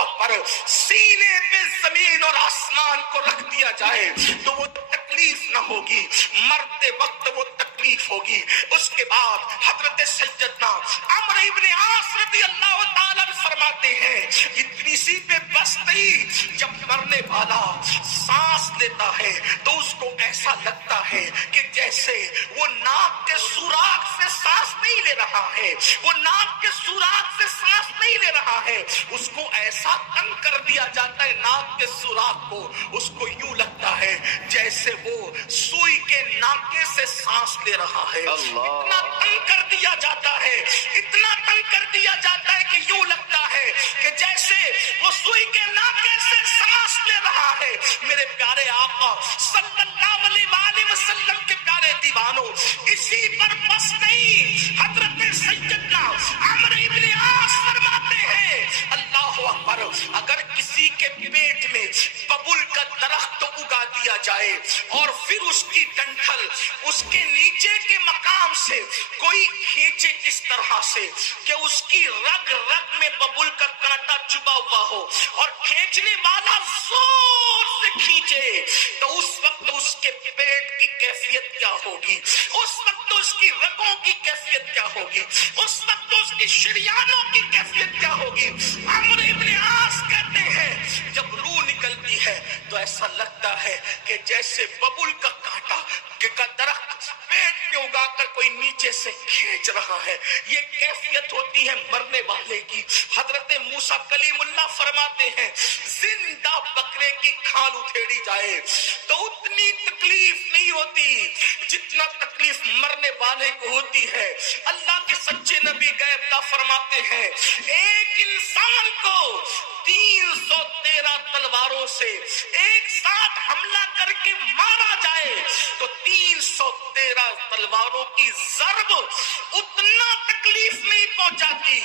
اکبر، سینے پہ زمین اور آسمان کو رکھ دیا جائے تو وہ تکلیف نہ ہوگی، مرتے وقت وہ تکلیف ہوگی۔ اس کے بعد حضرت سیدنا عمرو ابن عاص رضی اللہ تعالیٰ فرماتے ہیں اتنی سی پہ بس نہیں، جب مرنے والا سانس لیتا ہے تو اس کو ایسا لگتا ہے کہ جیسے وہ ناک کے سوراخ سے سانس نہیں لے رہا ہے، وہ ناک کے سوراخ سے سانس نہیں لے رہا ہے، اس کو ایسا تنگ کر دیا جاتا ہے ناک کے سوراخ کو، اس کو یوں لگتا ہے جیسے وہ سوئی کے ناکے سے سانس لے رہا ہے۔ اتنا تنگ کر دیا جاتا ہے، اتنا تنگ کر دیا جاتا ہے کہ یوں لگتا ہے کہ جیسے وہ سوئی کے ناکے سے سانس لے رہا ہے۔ میرے پیارے آقا صلی اللہ علیہ وآلہ وسلم کے پیارے دیوانوں، اسی پر بس نہیں، حضرت سیدنا عمرو ابن عاص فرماتے ہیں اللہ اکبر، اگر کسی کے پیٹ میں ببول کا درخت اگا دیا جائے اور پھر اس کی ڈنٹل اس کے نیچے کے مقام سے کوئی کھینچے اس طرح سے کہ اس کی رگ رگ میں ببول کا کانٹا چبھا ہوا ہو اور کھینچنے والا زور سے کھینچے، تو اس وقت اس کے پیٹ کی کیفیت کیا ہوگی، اس وقت اس کی رگوں کی کیفیت کیا ہوگی، اس وقت اس کی شریانوں کی کیفیت کیا ہوگی۔ عمرو ابن عاص کہتے ہیں جب روح نکلتی ہے تو ایسا لگتا ہے کہ جیسے ببول کا کانٹا کا درخت پیٹ میں اگا کر کوئی نیچے سے کھینچ رہا ہے، یہ کیفیت ہوتی ہے مرنے والے کی۔ حضرت موسیٰ کلیم اللہ فرماتے ہیں زندہ بکرے کی کھال ادھیڑی جائے تو اتنی تکلیف نہیں ہوتی جتنا تکلیف مرنے والے کو ہوتی ہے۔ اللہ کے سچے نبی غیب اللہ فرماتے ہیں ایک انسان کو 313 تلواروں سے ایک ساتھ حملہ کر کے مارا جائے تو 313 تلواروں کی ضرب اتنا تکلیف نہیں پہنچاتی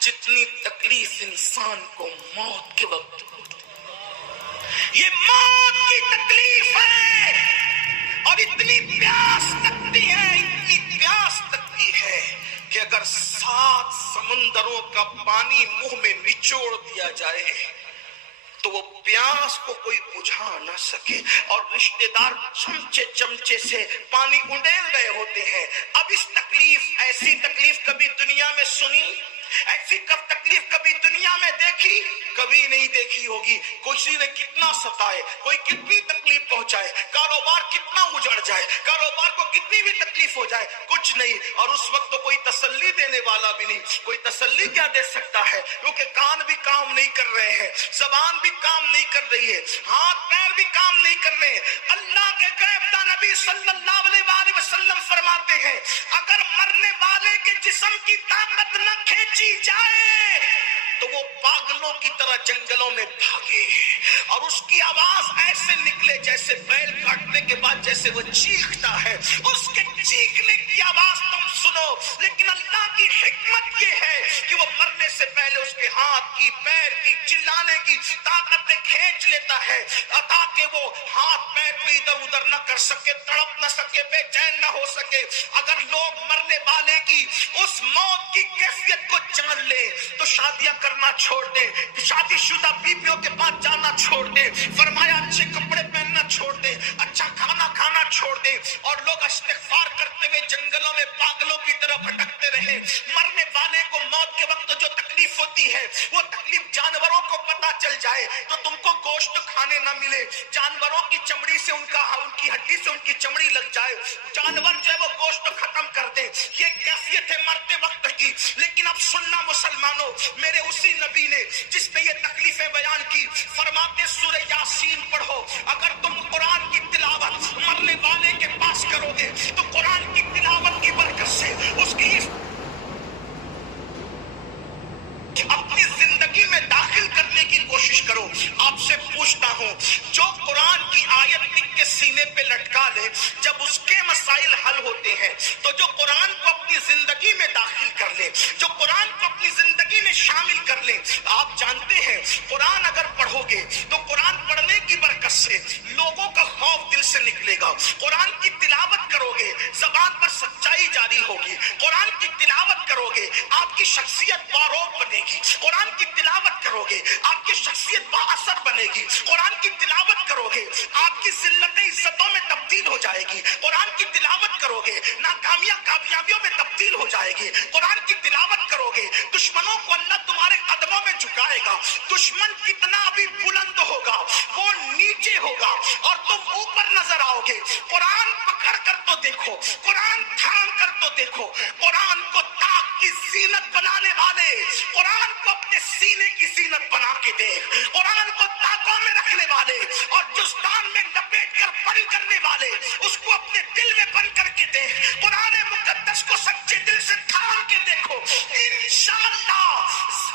جتنی تکلیف انسان کو موت کے وقت ہوتی۔ یہ موت کی تکلیف ہے اور اتنی پیاس لگتی ہے، اتنی پیاس لگتی ہے کہ اگر 7 سمندروں کا پانی منہ میں نچوڑ دیا جائے تو وہ پیاس کو کوئی بجھا نہ سکے، اور رشتہ دار چمچے چمچے سے پانی انڈیل رہے ہوتے ہیں۔ اب اس تکلیف، ایسی تکلیف کبھی دنیا میں سنی، ایسی تکلیف کبھی دنیا میں دیکھی؟ کبھی نہیں دیکھی ہوگی۔ کسی نے کتنا ستائے، کوئی کتنی تکلیف پہنچائے، کاروبار کتنا اجڑ جائے، کاروبار کو کتنی بھی تکلیف ہو جائے، کچھ نہیں، اور اس وقت تو کوئی تسلی دینے والا بھی نہیں۔ کوئی تسلی کیا دے سکتا ہے، کیونکہ کان بھی کام نہیں کر رہے ہیں، زبان بھی کام نہیں کر رہی ہے، ہاتھ پیر بھی کام نہیں کر رہے ہیں۔ اللہ کے غیب دان نبی صلی اللہ علیہ وآلہ وسلم فرماتے ہیں اگر مرنے والے کے جسم کی طاقت نہ کھینچی جائے تو وہ پاگلوں کی طرح جنگلوں میں بھاگے اور اس کی آواز ایسے نکلے جیسے بیل کاٹنے کے بعد جیسے وہ چیختا ہے، اس کے چیخنے کی آواز تم سنو۔ لیکن اللہ کی حکمت یہ ہے کہ وہ مرنے سے پہلے اس کے ہاتھ کی، پیر کی، چلانے کی طاقتیں کھینچ لیتا ہے تاکہ وہ ہاتھ پیر کو ادھر ادھر نہ کر سکے، تڑپ نہ سکے، بے چین نہ ہو سکے۔ اگر لوگ مرنے والے کی اس موت کی کیفیت کو جان لیں تو شادیاں کرنا چھوڑ دیں، شادی شدہ بیویوں کے پاس جانا چھوڑ دیں، فرمایا اچھے کپڑے پہننا چھوڑ دیں، اچھا کھانا کھانا چھوڑ دیں، اور لوگ استغفار کرتے ہوئے جنگلوں میں پاگلوں کی طرح بھٹکتے رہے۔ مرنے والے کو موت کے وقت جو تکلیف ہوتی ہے وہ تکلیف جانوروں کو پتہ چل جائے تو تم کو گوشت کھانے نہ ملے، جانوروں کی چمڑی سے ان کی ہڈی سے ان کی چمڑی لگ جائے، جانور جو ہے وہ گوشت ختم کر دے، یہ کیفیت ہے مرتے وقت کی۔ لیکن اب سننا مسلمانوں، میرے اسی نبی نے جس نے یہ تکلیفیں بیان کی فرماتے سورہ یاسین پڑھو، اگر تم قرآن کی تلاوت مرنے والے کے پاس کرو گے تو قرآن کی تلاوت کی برکت سے اس کی اپنی زندگی میں داخل کرنے کی کوشش کرو۔ آپ سے پوچھتا ہوں جو قرآن کی آیت لکھ کے سینے پہ لٹکا لے، جب اس کے مسائل حل ہوتے ہیں تو جو قرآن کو اپنی زندگی میں داخل کر لے، جو قرآن کو اپنی زندگی میں شامل کر لے، آپ آپ جانتے ہیں قرآن اگر پڑھو گے تو قرآن پڑھنے کی برکت سے لوگوں کا خوف دل سے نکلے گا. قرآن کی تلاوت کرو گے زبان پر سچائی جاری ہوگی. قرآن کی تلاوت کرو گے آپ کی شخصیت باروب بنے گی. قرآن کی تلاوت کرو گے آپ کی شخصیت با اثر بنے گی. قرآن کی تلاوت کرو گے آپ کی ذلتیں عزتوں میں تبدیل ہو جائے گی. قرآن کی تلاوت کرو گے ناکامیاں کامیابیوں میں تبدیل ہو جائے گی. قرآن کی تلاوت کرو گے دشمنوں کو اللہ تمہارے قدموں میں جھکائے گا. دشمن کتنا بھی بلند ہوگا وہ نیچے ہوگا اور تم اوپر نظر آؤ گے. قرآن پکڑ کر تو دیکھو, قرآن تھام کر تو دیکھو. قرآن کو طاق کی زینت بنانے والے قرآن کو اپنے سینے کی زینت بنا کے دیکھ. قرآن کو طاقوں میں رکھنے والے اور جزدان میں لپیٹ کر بند کرنے والے اس کو اپنے دل میں بند کر کے دیکھ. قرآن مقدس کو سچے دل سے تھام کے دیکھو. انشاءاللہ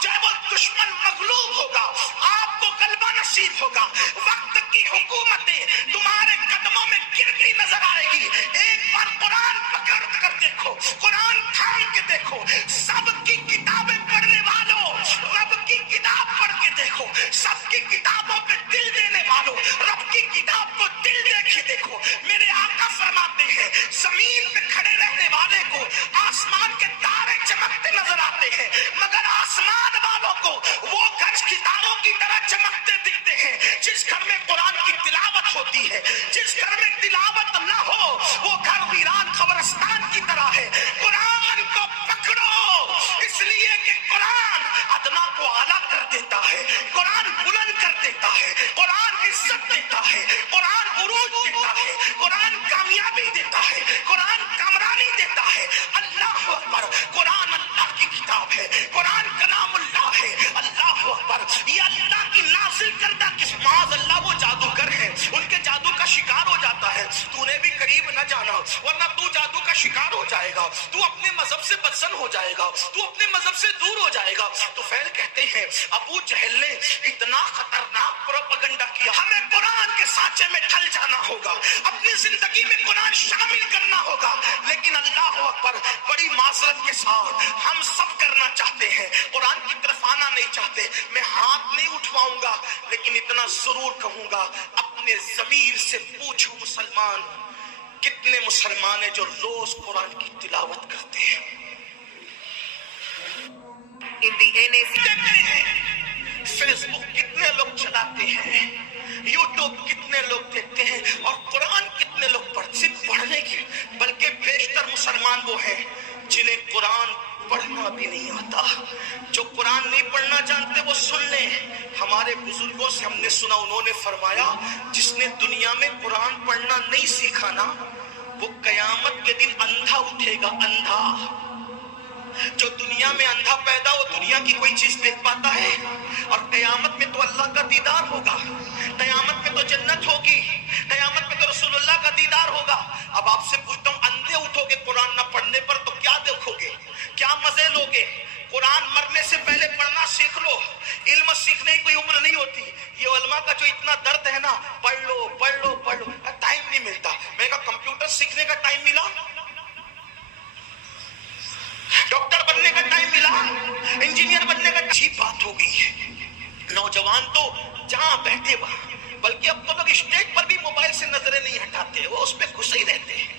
جب وہ دشمن مغلوب ہوگا آپ کو غلبہ نصیب ہوگا. وقت کی حکومتیں تمہارے قدموں میں گرتی نظر آئے گی. ایک بار قرآن پکڑ کر دیکھو, قرآن تھام کے دیکھو. سب کی کتابیں پڑھنے والوں رب کی کتاب پڑھ کے دیکھو. سب کی کتابوں پہ دل دینے والوں رب کی کتاب کو دل دے کے دیکھو. میرے آقا فرماتے ہیں زمین پہ کھڑے رہنے والے کو آسمان کے تارے چمکتے نظر آتے ہیں مگر آسمان والوں کو وہ گھر ستاروں کی طرح چمکتے دکھتے ہیں. جس گھر میں قرآن کی تلاوت ہوتی ہے, جس گھر میں تلاوت نہ ہو وہ گھر ویران قبرستان کی طرح ہے. قرآن کو پکڑو اس لیے کہ قرآن ادنا کو اعلیٰ کر دیتا ہے, قرآن بلند کر دیتا ہے, قرآن عزت دیتا ہے, قرآن عروج دیتا ہے, قرآن کامیابی دیتا ہے, قرآن کامرانی دیتا ہے. اللہ اکبر. قرآن اللہ کی کتاب ہے, قرآن کلام اللہ ہے. اللہ اکبر. یہ اللہ کی نازل کردہ معاذ اللہ وہ جادوگر ہیں ان کے جادو کا شکار ہو جاتا ہے. تو نے بھی قریب نہ جانا ورنہ تو جادو کا شکار ہو جائے گا. تو اپنے مذہب سے بدزن ہو جائے گا, تو اپنے مذہب سے دور ہو جائے گا. تو فیل کہتے ہیں ابو جہل نے اتنا خطرناک پروپیگنڈا کیا. ہمیں قرآن کے سانچے میں ڈھل جانا ہوگا, اپنی زندگی میں قرآن شامل کرنا ہوگا. لیکن اللہ اکبر بڑی معذرت کے ساتھ ہم سب کرنا چاہتے ہیں, قرآن کی طرف آنا نہیں چاہتے. میں ہاتھ نہیں اٹھواؤں گا لیکن اتنا ضرور کہوں گا اپنے ضمیر سے پوچھو مسلمان کتنے مسلمان ہیں جو روز قرآن کی تلاوت کرتے ہیں. فیس بک کتنے لوگ چلاتے ہیں, یوٹیوب کتنے لوگ دیکھتے ہیں اور قرآن کتنے لوگ صرف پڑھنے کی بلکہ بیشتر مسلمان وہ ہیں جنہیں قرآن پڑھنا بھی نہیں آتا. جو قرآن نہیں پڑھنا جانتے وہ سن لیں. ہمارے بزرگوں سے ہم نے سنا انہوں نے فرمایا جس نے دنیا میں قرآن پڑھنا نہیں سیکھا نا وہ قیامت کے دن اندھا اٹھے گا. اندھا جو دنیا میں اندھا پیدا ہو دنیا کی کوئی چیز دیکھ پاتا ہے اور قیامت میں تو اللہ کا دیدار ہوگا, قیامت میں تو جنت ہوگی, قیامت میں تو رسول اللہ کا دیدار ہوگا. اب آپ سے پوچھتا ہوں اندھے اٹھو گے قرآن نہ پڑھنے پر تو کیا دیکھو گے, کیا مزے لوگے؟ قرآن مرنے سے پہلے پڑھنا سیکھ لو. علم سیکھنے کی کوئی عمر نہیں ہوتی. یہ علماء کا جو اتنا درد ہے نا پڑھ لو پڑھ لو پڑھ لو, ٹائم نہیں ملتا. میں کہا کمپیوٹر سیکھنے کا ٹائم ملا, ڈاکٹر بننے کا ٹائم ملا, انجینئر بننے کا. عجیب بات ہو گئی ہے. نوجوان تو جہاں بیٹھے وہاں, بلکہ اب تو لوگ اسٹیج پر بھی موبائل سے نظریں نہیں ہٹاتے, وہ اس پہ گھسے ہی رہتے ہیں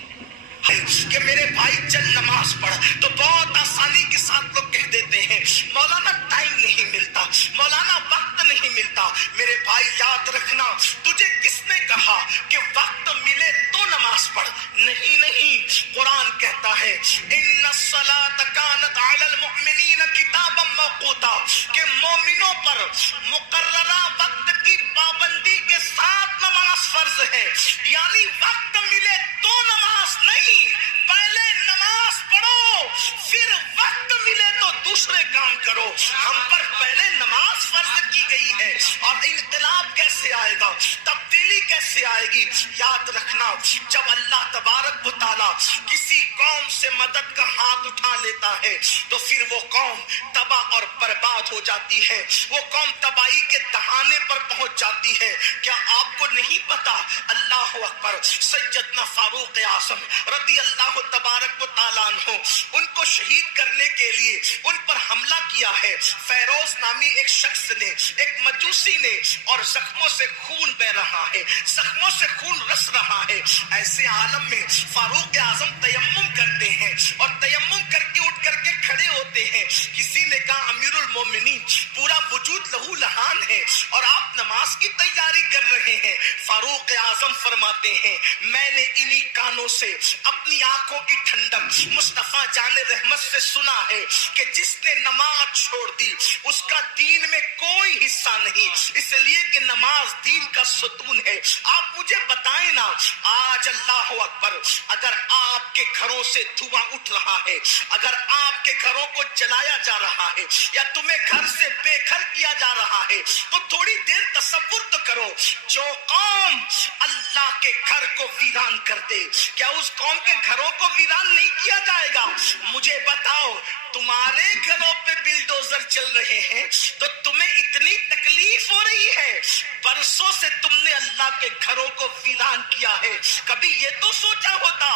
کہ میرے بھائی چل نماز پڑھ. تو بہت آسانی کے ساتھ لوگ کہہ دیتے ہیں مولانا ٹائم نہیں ملتا, مولانا وقت نہیں ملتا. میرے بھائی یاد رکھنا تجھے کس نے کہا کہ وقت ملے تو نماز پڑھ؟ نہیں نہیں, قرآن کہتا ہے ان الصلاۃ کانت علی المؤمنین کتابا موقوتا کہ مومنوں پر مقررہ وقت کی پابندی کے ساتھ نماز فرض ہے. یعنی وقت ملے تو نماز نہیں, پہلے نماز پڑھو پھر وقت ملے تو دوسرے کام کرو. ہم پر پہلے نماز فرض کی گئی ہے اور انقلاب کیسے آئے گا, تبدیلی کیسے آئے گی. یاد رکھنا, جب اللہ تبارک و تعالیٰ کسی قوم سے مدد کا ہاتھ اٹھا لیتا ہے تو پھر وہ قوم تباہ اور برباد ہو جاتی ہے, وہ قوم تباہی کے دہانے پر پہنچ جاتی ہے. کیا آپ کو نہیں پتا, اللہ اکبر, سیدنا فاروق اعظم رضی اللہ تبارک و تعالیٰ عنہ, ان کو شہید کرنے کے لیے ان پر حملہ کیا ہے فیروز نامی ایک شخص نے, ایک مجوسی نے, اور زخموں سے خون بہ رہا ہے, زخموں سے خون رس رہا ہے. ایسے عالم میں فاروق اعظم تیمم کرتے ہیں اور تیمم کر کے اٹھ کر کے کھڑے ہوتے ہیں. کسی نے کہا امیر المومنین پورا وجود لہو لہان ہے اور آپ نماز کی تیاری کر رہے ہیں. فاروق اعظم فرماتے ہیں میں نے انہی کانوں سے اپنی آنکھوں کی ٹھنڈک مصطفیٰ جان رحمت سے سنا ہے کہ جس نے نماز چھوڑ دی اس کا دین میں کوئی حصہ نہیں, اس لیے کہ نماز دین کا ستون ہے. آپ مجھے بتائیں نا, آج اللہ اکبر, اگر آپ کے گھروں سے دھواں اٹھ رہا ہے, اگر آپ کے گھروں کو جلایا جا رہا ہے یا تمہیں گھر سے بے گھر کیا جا رہا ہے, تو تھوڑی دیر تصور تو کرو, جو قوم اللہ کے گھر کو ویران کر دے, کیا اس قوم کے گھروں کو ویران نہیں کیا جائے گا؟ مجھے بتاؤ, تمہارے گھروں پہ بلڈوزر چل رہے ہیں تو تمہیں اتنی تکلیف ہو رہی ہے, برسوں سے تم نے اللہ کے گھروں کو ویران کیا ہے. کبھی یہ تو سوچا ہوتا؟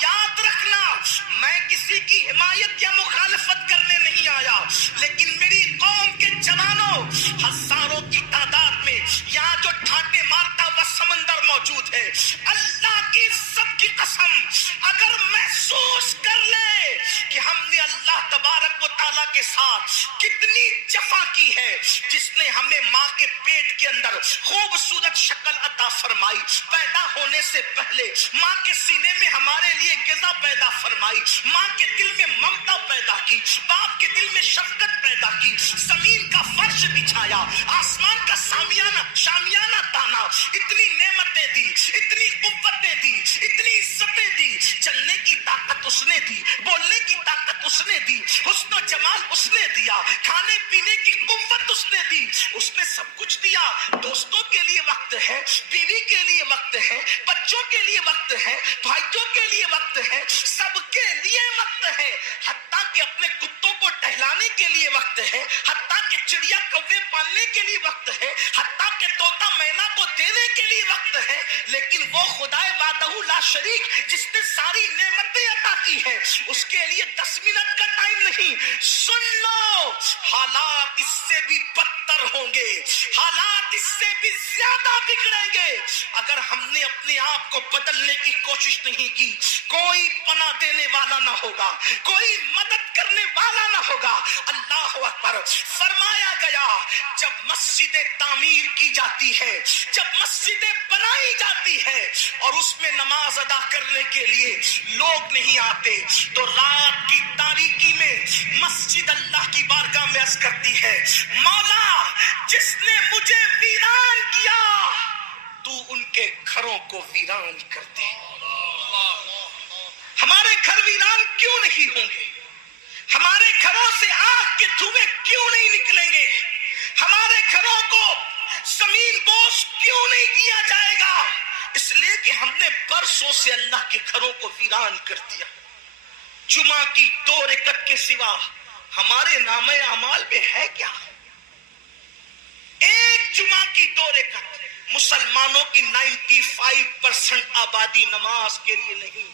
یاد رکھنا, میں کسی کی حمایت یا مخالفت کرنے نہیں آیا, لیکن میری قوم کے جوانوں ہزاروں کی تعداد میں یہاں جو ٹھاٹے مارتا ہوا سمندر موجود ہے, اللہ کی سب کی قسم, اگر محسوس کر لے کہ ہم نے اللہ تبارک و تعالیٰ کے ساتھ کتنی جفا کی ہے, جس نے ہمیں ماں کے پیٹ کے اندر خوبصورت شکل عطا فرمائی, پیدا ہونے سے پہلے ماں کے سینے میں ہمارے لیے غذا پیدا فرمائی, ماں کے دل میں ممتا پیدا کی, باپ کے دل میں شفقت پیدا کی, زمین کا فرش بچھایا, آسمان کا شامیانہ تانا, اتنی نعمتیں دی, اتنی قوتیں دی, اتنی عزتیں دی, چلنے کی طاقت اس نے دی, بولنے کی طاقت اس نے دی, حسن و جمال اس نے دیا, کھانے پینے کی قوت اس نے دی, اس نے سب کچھ دیا. دوستوں کے لیے وقت ہے, بیوی کے لیے وقت ہے, بچوں کے لیے وقت ہے, بھائیوں کے لیے وقت ہے, سب کے لیے وقت ہے, حتیٰ کہ اپنے کتوں کو ٹہلانے کے لیے وقت ہے, حتیٰ کہ چڑیا کوے پالنے کے لیے وقت ہے, حتیٰ کہ طوطا مینا کو دینے کے لیے وقت ہے. لیکن وہ خدائے وحدہ لا شریک جس نے ساری نعمتیں عطا کی ہے, اس کے لیے 10 منٹ کا ٹائم نہیں. سن لو, حالات اس سے بھی بدتر ہوں گے, حالات اس سے بھی زیادہ بگڑیں گے. اگر ہم نے اپنے آپ کو بدلنے کی کوشش نہیں کی, کوئی پناہ دینے والا نہ ہوگا, کوئی مدد کرنے والا نہ ہوگا. اللہ اکبر. فرمایا گیا جب مسجدیں تعمیر کی جاتی ہے, جب مسجدیں بنائی جاتی ہے اور اس میں نماز ادا کرنے کے لیے لوگ نہیں آتے, تو رات کی تاریکی میں مسجد اللہ کی بارگاہ میں عرض کرتی ہے, مولا جس نے مجھے ویران کیا تو ان کے گھروں کو ویران کر دے. ہمارے گھر ویران کیوں نہیں ہوں گے؟ ہمارے گھروں سے آگ کے دھوئیں کیوں نہیں نکلیں گے؟ ہمارے گھروں کو زمین بوس کیوں نہیں کیا جائے گا؟ اس لیے کہ ہم نے برسوں سے اللہ کے گھروں کو ویران کر دیا. جمعہ کی 2 رکعت کے سوا ہمارے نامہ اعمال میں ہے کیا؟ ایک جمعہ کی 2 رکعت. مسلمانوں کی 95% آبادی نماز کے لیے نہیں.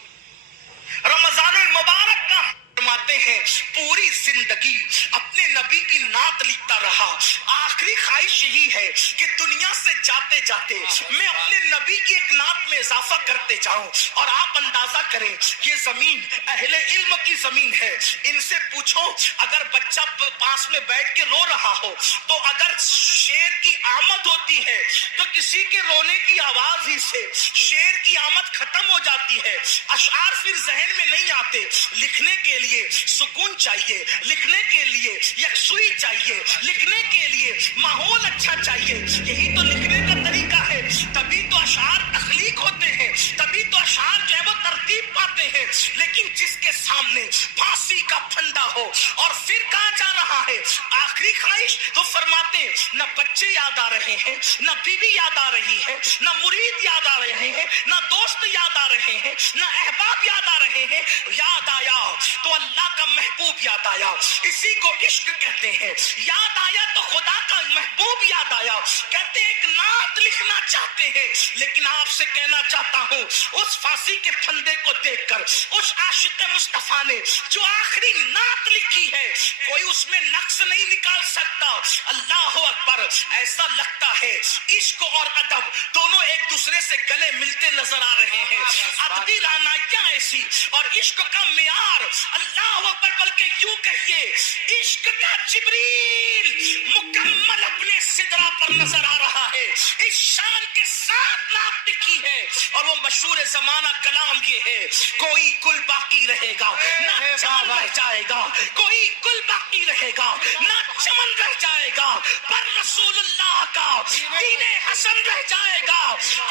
رمضان المبارک کا فرماتے ہیں پوری زندگی اپنے نبی کی نعت لکھتا رہا, آخری خواہش یہی ہے کہ دنیا سے جاتے جاتے میں اپنے نبی کی ایک نعت میں اضافہ کرتے جاؤں. اور آپ اندازہ کریں, یہ زمین اہل علم کی زمین ہے. ان سے پوچھو, اگر بچہ پاس میں بیٹھ کے رو رہا ہو تو اگر شیر کی آمد ہوتی ہے تو کسی کے رونے کی آواز ہی سے شیر کی آمد ختم ہو جاتی ہے, اشعار پھر ذہن میں نہیں آتے. لکھنے کے لیے سکون چاہیے, لکھنے کے لیے یکسوئی چاہیے, لکھنے کے لیے ماحول اچھا چاہیے. یہی تو لکھنے کا طریقہ ہے, تبھی تو اشعار تخلیق ہوتے ہیں, تبھی تو اشعار جو ہے وہ ترتیب پاتے ہیں. لیکن جس کے سامنے پھانسی کا پھندا ہو اور پھر کہا جا رہا ہے آخری آخری خواہش تو فرماتے ہیں نہ بچے یاد آ رہے ہیں، نہ بیوی یاد آ رہی ہے، نہ مرید یاد آ رہے ہیں، نہ دوست یاد آ رہے ہیں، نہ احباب یاد آ رہے ہیں، یاد آیا تو اللہ کا محبوب یاد آیا، اسی کو عشق کہتے ہیں۔ یاد آیا تو خدا کا محبوب یاد آیا۔ کہتے ہیں ایک نعت لکھنا چاہتے ہیں، لیکن آپ سے کہنا چاہتا ہوں اس پھانسی کے پھندے کو دیکھ کر اس عاشق مصطفیٰ نے جو آخری نعت لکھی ہے کوئی اس میں نقص نہیں نکال سکتا۔ اللہ اکبر، ایسا لگتا ہے عشق اور ادب دونوں ایک دوسرے سے گلے ملتے نظر آ رہے ہیں۔ ادبی رعنائیاں ایسی اور عشق کا معیار، اللہ اکبر، بلکہ یوں کہیے عشق کا جبریل مکمل اپنے سدرا پر نظر آ رہا ہے۔ اس شان کے ساتھ نعت لکھی ہے اور وہ مشہور زمانہ کلام یہ ہے، کوئی گل باقی رہے گا نہ چمن رہ جائے گا، کوئی گل باقی رہے گا نہ چمن رہ جائے گا، پر رسول اللہ کا دین حسن رہ جائے گا۔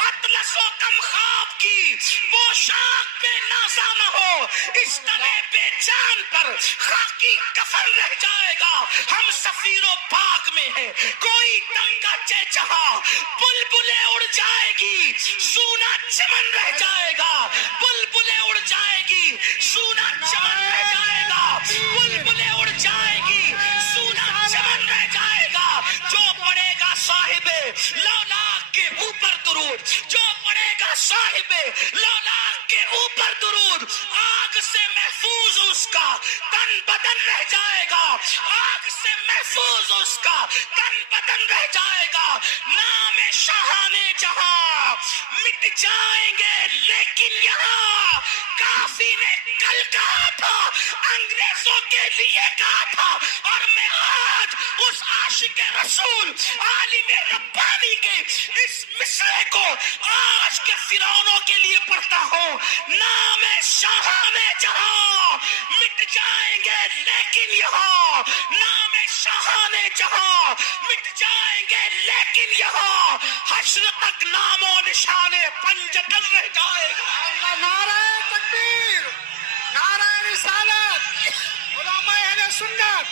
اطلس و کم خواب کی پوشاک پہ نازا نہ ہو، اس طرح بے جان پر خاکی کفن رہ جائے گا۔ ہم سفیر و باغ میں ہیں، کوئی دم کا چہچہا، بلبلیں اڑ جائے گی، سونا چمن رہ جائے گا، بلبلیں اڑ جائے گی، سونا چمن رہ جائے گا، بلبلیں اڑ جائے گی، سونا چمن رہ جائے گا۔ جو پڑھے گا صاحب لولاک کے اوپر درود، جو پڑھے گا صاحب لولاک کے اوپر درود، آگ سے محفوظ اس کا تن بدن رہ جائے گا، آگ سے محفوظ اس کا تن بدن رہ جائے گا۔ نام شاہان جہاں مٹ جائیں گے لیکن یہاں، کافی نے کل کہا تھا انگریزوں کے لیے کہا تھا، اور میں آج اس عاشق رسول عالم ربانی کے اس مصرے کو آج کے فرعونوں کے لیے پڑھتا ہوں۔ نام شاہان جہاں مٹ جائیں گے لیکن یہاں، نام شاہان جہاں مٹ جائیں گے لیکن یہاں، حشر تک نام و نشان پنجتن رہ جائے گا۔ نعرہ تکبیر، نعرہ رسالت، علماء اہل سنت،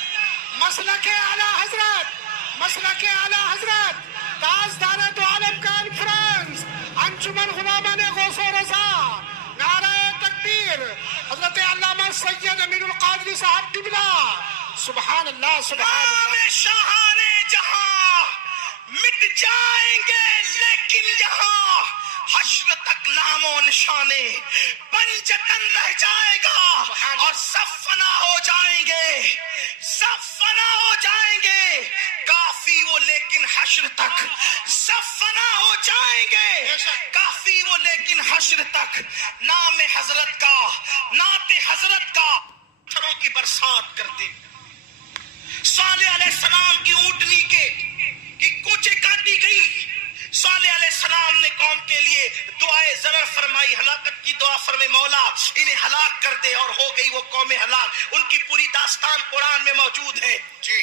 مسلک اعلی حضرت، مسلک اعلی حضرت، تاجدار دو عالم کانفرنس، انجمن غلامان غوث و رضا، نعرہ تکبیر، حضرت علامہ سید امین القادری صاحب قبلہ، سبحان اللہ سبحان اللہ۔ نام شاہان جہاں مٹ جائیں گے لیکن یہاں، حشر تک نام و نشانے پنجتن رہ جائے گا، اور سب فنا ہو جائیں گے، سب فنا ہو جائیں گے، کافی وہ لیکن حشر تک، سب فنا ہو جائیں گے، کافی وہ لیکن حشر تک۔ نام حضرت کا، نعت حضرت کا پتھروں کی برسات کرتے، صالح علیہ السلام کی اونٹنی کی کوچے کاٹی گئی، صالح علیہ السلام نے قوم کے لیے دعائے ضرر فرمائی، ہلاکت کی دعا فرمائی، مولا انہیں ہلاک کر دے، اور ہو گئی وہ قوم ہلاک۔ ان کی پوری داستان قرآن میں موجود ہے۔ جی،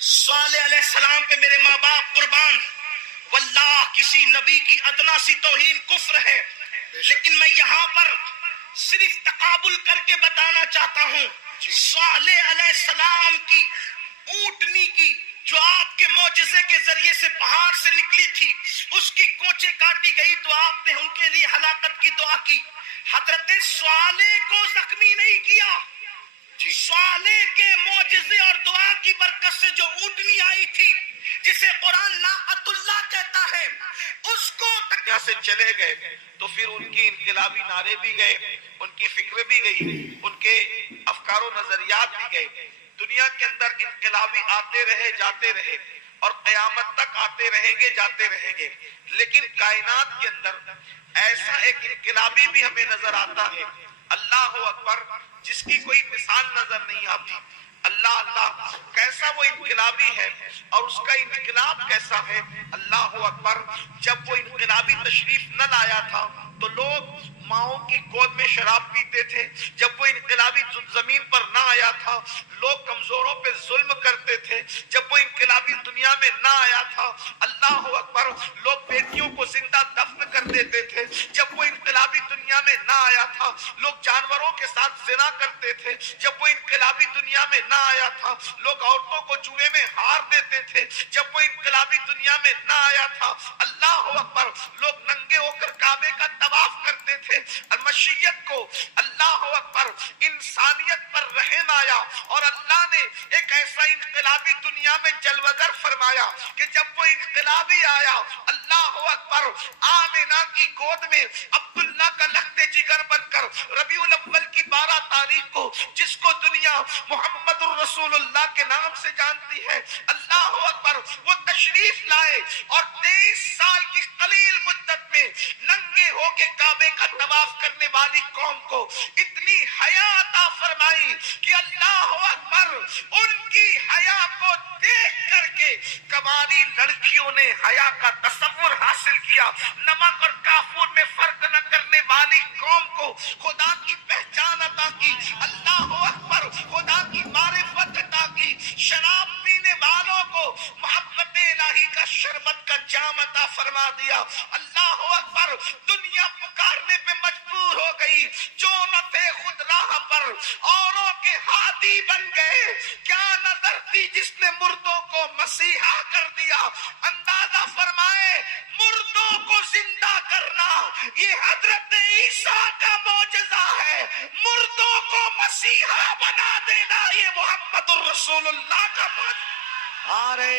صالح علیہ السلام پہ میرے ماں باپ قربان، واللہ کسی نبی کی ادنا سی توہین کفر ہے، لیکن میں یہاں پر صرف تقابل کر کے بتانا چاہتا ہوں، صالح علیہ السلام کی اونٹنی کی جو آپ کے معجزے کے ذریعے سے پہاڑ سے نکلی تھی، اس کی کوچے کاٹی گئی تو آپ نے ان کے لیے ہلاکت کی دعا کی۔ حضرت صالح کو زخمی نہیں کیا، صالح کے معجزے اور دعا کی برکت سے جو اونٹنی آئی تھی، جسے قرآن ناقۃ اللہ کہتا ہے، اس کو یہاں سے چلے گئے تو پھر ان کی انقلابی نعرے بھی گئے، ان کی فکر بھی گئی، ان کے افکار و نظریات بھی گئے۔ دنیا کے اندر انقلابی آتے رہے جاتے رہے اور قیامت تک آتے رہیں گے جاتے رہیں گے، لیکن کائنات کے اندر ایسا ایک انقلابی بھی ہمیں نظر آتا ہے، اللہ اکبر، جس کی کوئی مثال نظر نہیں آتی۔ اللہ اللہ، کیسا وہ انقلابی ہے اور اس کا انقلاب کیسا ہے، اللہ اکبر۔ جب وہ انقلابی تشریف نہ لایا تھا تو لوگ ماؤں کی گود میں شراب پیتے تھے. جب وہ انقلابی زمین پر نہ آیا تھا لوگ کمزوروں پہ ظلم کرتے تھے. جب وہ انقلابی دنیا میں نہ آیا تھا اللہ اکبر لوگ بیٹیوں کو زندہ دفن کر دیتے تھے. جب وہ انقلابی دنیا میں نہ آیا تھا لوگ جانوروں کے ساتھ زنا کرتے تھے. جب وہ انقلابی دنیا میں نہ آیا تھا لوگ عورتوں کو جوئے میں ہار دیتے تھے. جب وہ انقلابی دنیا میں نہ آیا تھا اللہ اکبر لوگ ننگے ہو کر کعبے کا طواف کرتے تھے. مشیت کو اللہ اکبر انسانیت پر رحم آیا اور اللہ نے ایک ایسا انقلابی دنیا میں جلوگر فرمایا کہ جب وہ انقلابی آیا اللہ اکبر آمنہ کی گود میں عبداللہ کا لخت جگر بن کر ربیع الاول کی 12 تاریخ کو جس کو دنیا محمد الرسول اللہ کے نام سے جانتی ہے اللہ اکبر وہ تشریف لائے اور 23 سال کی قلیل مدت میں ننگے ہو کے کعبے کا طواف کرنے والی قوم کو اتنی حیا عطا فرمائی کہ اللہ اکبر ان کی حیا کو دیکھ کر کے کماری لڑکیوں نے حیا کا تصور حاصل کیا. نمک اور کافور میں فرق نہ کرنے والی قوم کو خدا کی پہچان عطا کی. اللہ اکبر خدا کی معرفت عطا کی. شراب پینے والوں کو محبت الہی کا شربت کا جام عطا فرما دیا. اللہ اکبر دنیا پکارنے پہ مجبور ہو گئی. جو نہ تھے خود راہ پر اوروں کے ہادی بن گئے. کیا نظر تھی جس نے مردوں کو مسیحا کر دیا. اندازہ فرمائے مردوں کو زندہ کرنا یہ حضرت عیسیٰ کا معجزہ ہے. مردوں کو مسیحا بنا دینا یہ محمد الرسول اللہ کا معجزہ. نعرہ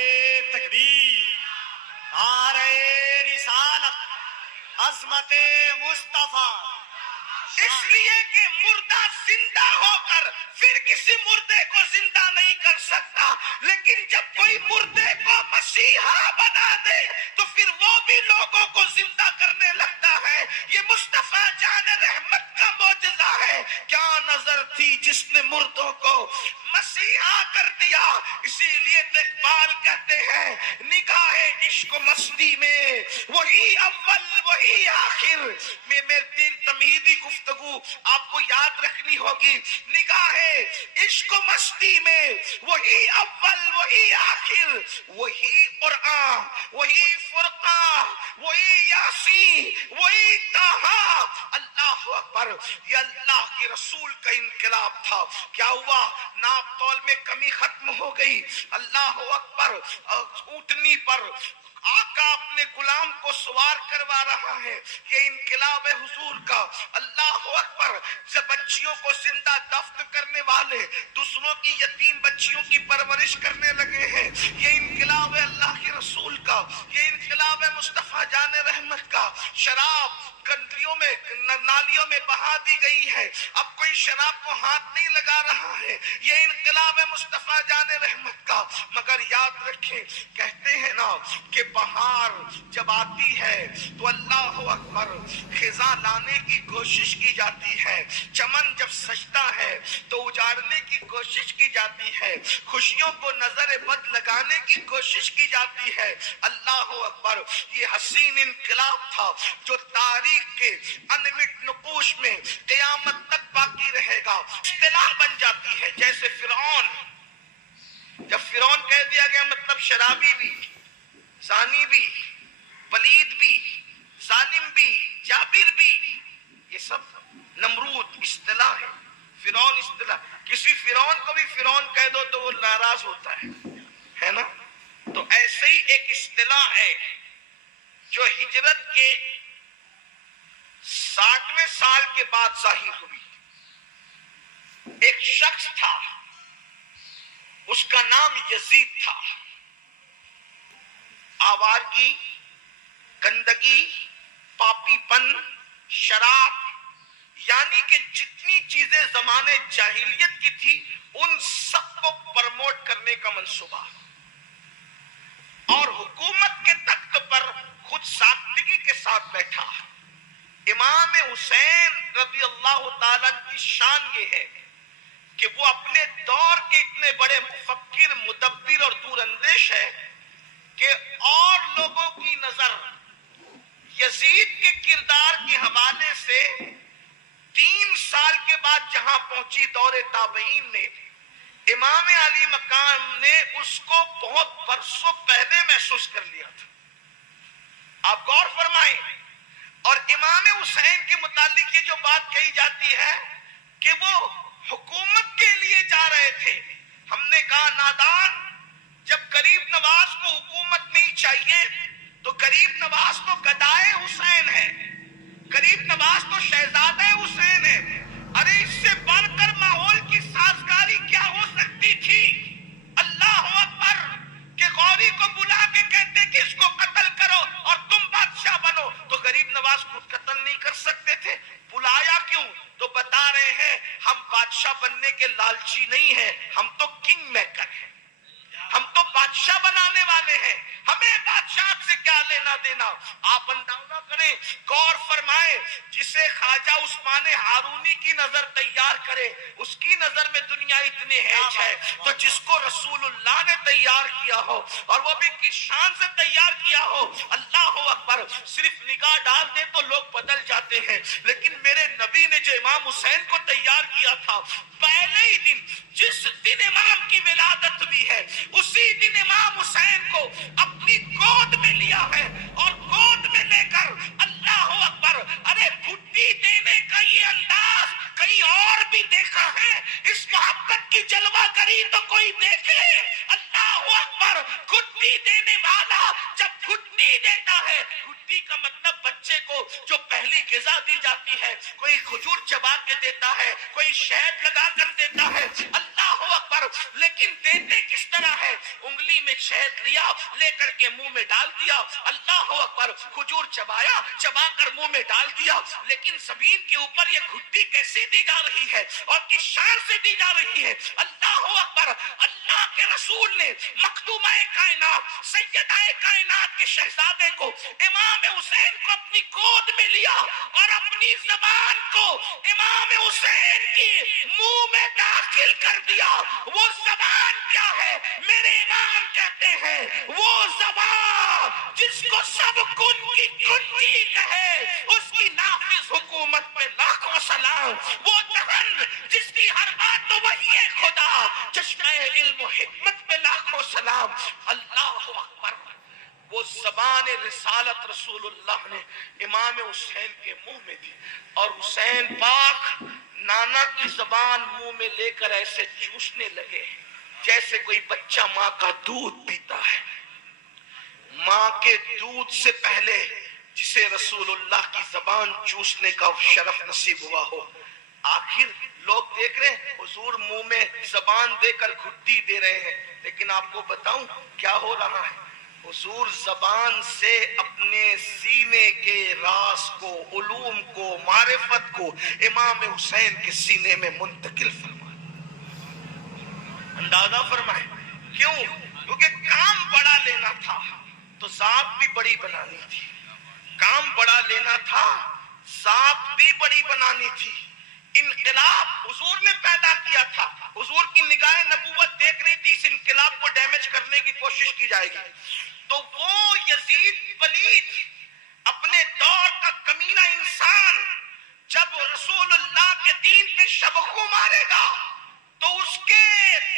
تکبیر، نعرہ رسالت، عظمت مصطفیٰ. اس لیے کہ مردہ زندہ ہو کر پھر کسی مردے کو زندہ نہیں کر سکتا، لیکن جب کوئی مردے کو مسیحا بنا دے تو پھر وہ بھی لوگوں کو زندہ کرنے لگتا ہے. یہ مصطفیٰ جان رحمت کا معجزہ ہے. کیا نظر تھی جس نے مردوں کو مسیحا کر دیا. اسی لیے اقبال کہتے ہیں نگاہ عشق و مستی میں وہی اول وہی آخر. میں تیر تمہیدی گفتگو آپ کو یاد رکھنی ہوگی. نگاہ عشق و مستی میں وہی اول وہی آخر. وہی قرآن وہی فرقان وہی یاسین وہی طہا. اللہ اکبر یہ اللہ کے رسول کا انقلاب تھا. کیا ہوا؟ ناپ تول میں کمی ختم ہو گئی. اللہ اکبر اونٹنی پر آقا اپنے غلام کو سوار کروا رہا ہے. یہ انقلاب ہے حضور کا. اللہ اکبر جب بچیوں کو زندہ دفن کرنے والے دوسروں کی یتیم بچیوں کی پرورش کرنے لگے ہیں. یہ انقلاب ہے اللہ کے رسول کا. یہ انقلاب ہے مصطفیٰ جان رحمت کا. شراب گندیوں میں نالیوں میں بہا دی گئی ہے. اب کوئی شراب کو ہاتھ نہیں لگا رہا ہے. یہ انقلاب ہے مصطفیٰ جان رحمت کا. مگر یاد رکھیں کہتے ہیں نا کہ بہار جب آتی ہے تو اللہ اکبر خزاں لانے کی کوشش کی جاتی ہے. چمن جب سجتا ہے تو اجاڑنے کی کوشش کی جاتی ہے. خوشیوں کو نظر بد لگانے کی کوشش کی جاتی ہے. اللہ اکبر یہ حسین انقلاب تھا جو تاریخ کے انمٹ نقوش میں قیامت تک باقی رہے گا. اصطلاح بن جاتی ہے. جیسے فرعون، جب فرعون کہہ دیا گیا مطلب شرابی بھی، زانی بھی، پلید بھی، ظالم بھی، جابر بھی، یہ سب نمرود اصطلاح ہے. فرعون اصطلاح. کسی فرعون کو بھی فرعون کہہ دو تو وہ ناراض ہوتا ہے نا. تو ایسے ہی ایک اصطلاح ہے جو ہجرت کے 60ویں سال کے بعد ظاہر ہوئی. ایک شخص تھا اس کا نام یزید تھا. آوارگی، گندگی، پاپی پن، شراب، یعنی کہ جتنی چیزیں زمانے جاہلیت کی تھی ان سب کو پرموٹ کرنے کا منصوبہ. اور حکومت کے تخت پر خود سادگی کے ساتھ بیٹھا. امام حسین رضی اللہ تعالیٰ کی شان یہ ہے کہ وہ اپنے دور کے اتنے بڑے مفکر، مدبر اور دور اندیش ہے کہ اور لوگوں کی نظر یزید کے کردار کے حوالے کہاں پہنچی دور تابعین میں، امام علی مقام نے اس کو بہت برسوں پہلے محسوس کر لیا تھا. آپ غور فرمائیں. اور امام حسین کے متعلق یہ جو بات کہی جاتی ہے کہ وہ حکومت کے لیے جا رہے تھے، ہم نے کہا نادان، جب غریب نواز کو حکومت نہیں چاہیے تو غریب نواز تو گدائے حسین ہے، غریب نواز تو شہزادہ حسین ہے. ارے اس سے بڑھ کر ماحول کی سازگاری کیا ہو سکتی تھی؟ اللہ اکبر. کہ غوری کو بلا کے کہتے کہ اس کو قتل کرو اور تم بادشاہ بنو، تو غریب نواز خود قتل نہیں کر سکتے تھے؟ بلایا کیوں؟ تو بتا رہے ہیں ہم بادشاہ بننے کے لالچی نہیں ہیں، ہم تو کنگ میکر ہیں، ہم تو بادشاہ بنانے والے ہیں، ہمیں بادشاہ سے کیا لینا دینا. آپ اندازہ کریں، غور فرمائیں، جسے خواجہ عثمان ہارونی کی نظر تیار کرے اس کی نظر میں دنیا اتنے ہیچ ہے، تو جس کو رسول اللہ نے تیار کیا ہو اور وہ بھی کس شان سے تیار کیا ہو، اللہ اکبر. صرف نگاہ ڈال دے تو لوگ بدل جاتے ہیں، لیکن میرے نبی نے جو امام حسین کو تیار کیا تھا، پہلے ہی دن جس دن امام کی ولادت بھی ہے اسی دن امام حسین کو اپنی گود میں لیا ہے، اور گود میں لے کر اللہ اکبر. ارے گھٹی دینے کا یہ انداز کہیں اور بھی دیکھا ہے؟ اس محبت کی جلوہ گری تو کوئی دیکھے. اللہ اکبر. گھٹی دینے والا جب گھٹی دیتا ہے، گھٹی کا مطلب بچے کو جو پہلی غذا دی جاتی ہے، کوئی کھجور چبا کے دیتا ہے، کوئی شہد لگا کر دیتا ہے. اللہ اکبر. لیکن دیتے کس طرح ہے؟ انگلی میں شہد لیا، لے کر کے منہ میں ڈال دیا، اللہ اکبر. کھجور چبایا، چبا کر منہ میں ڈال دیا. لیکن زمین کے اوپر یہ گھٹی کیسی دی جا رہی ہے اور کس شان سے دی جا رہی ہے؟ اللہ اکبر. اللہ کے رسول نے مخدومہ کائنات سیدہ کائنات کے شہزادے کو امام حسین کو اپنی گود میں لیا اور اپنی زبان کو امام حسین کی منہ میں داخل کر دیا. وہ زبان کیا ہے؟ میرے امام کہتے ہیں وہ زبان جس کو سب کن کی کنجی کہے، اس کی نافذ حکومت پہ لاکھوں سلام. وہ دہن جس کی ہر بات تو وہی ہے خدا، چشمہ علم و حکمت پہ لاکھوں سلام. اللہ اکبر. وہ زبان رسالت رسول اللہ نے امام حسین کے منہ میں دی، اور حسین پاک نانا کی زبان منہ میں لے کر ایسے چوسنے لگے جیسے کوئی بچہ ماں کا دودھ پیتا ہے. ماں کے دودھ سے پہلے جسے رسول اللہ کی زبان چوسنے کا شرف نصیب ہوا ہو. آخر لوگ دیکھ رہے ہیں حضور منہ میں زبان دے کر گھٹی دے رہے ہیں، لیکن آپ کو بتاؤں کیا ہو رہا ہے؟ حضور زبان سے اپنے سینے کے راز کو، علوم کو، معرفت کو امام حسین کے سینے میں منتقل فرمائے. اندازہ فرمائے. کیوں؟ کیونکہ کام بڑا لینا تھا تو ذات بھی بڑی بنانی تھی. کام بڑا لینا تھا، ذات بھی بڑی بنانی تھی. انقلاب حضور نے پیدا کیا تھا. حضور کی نگاہ نبوت دیکھ رہی تھی اس انقلاب کو ڈیمیج کرنے کی کوشش کی جائے گی. تو وہ یزید پلید اپنے دور کا کمینہ انسان جب رسول اللہ کے دین پہ شبخو مارے گا تو اس کے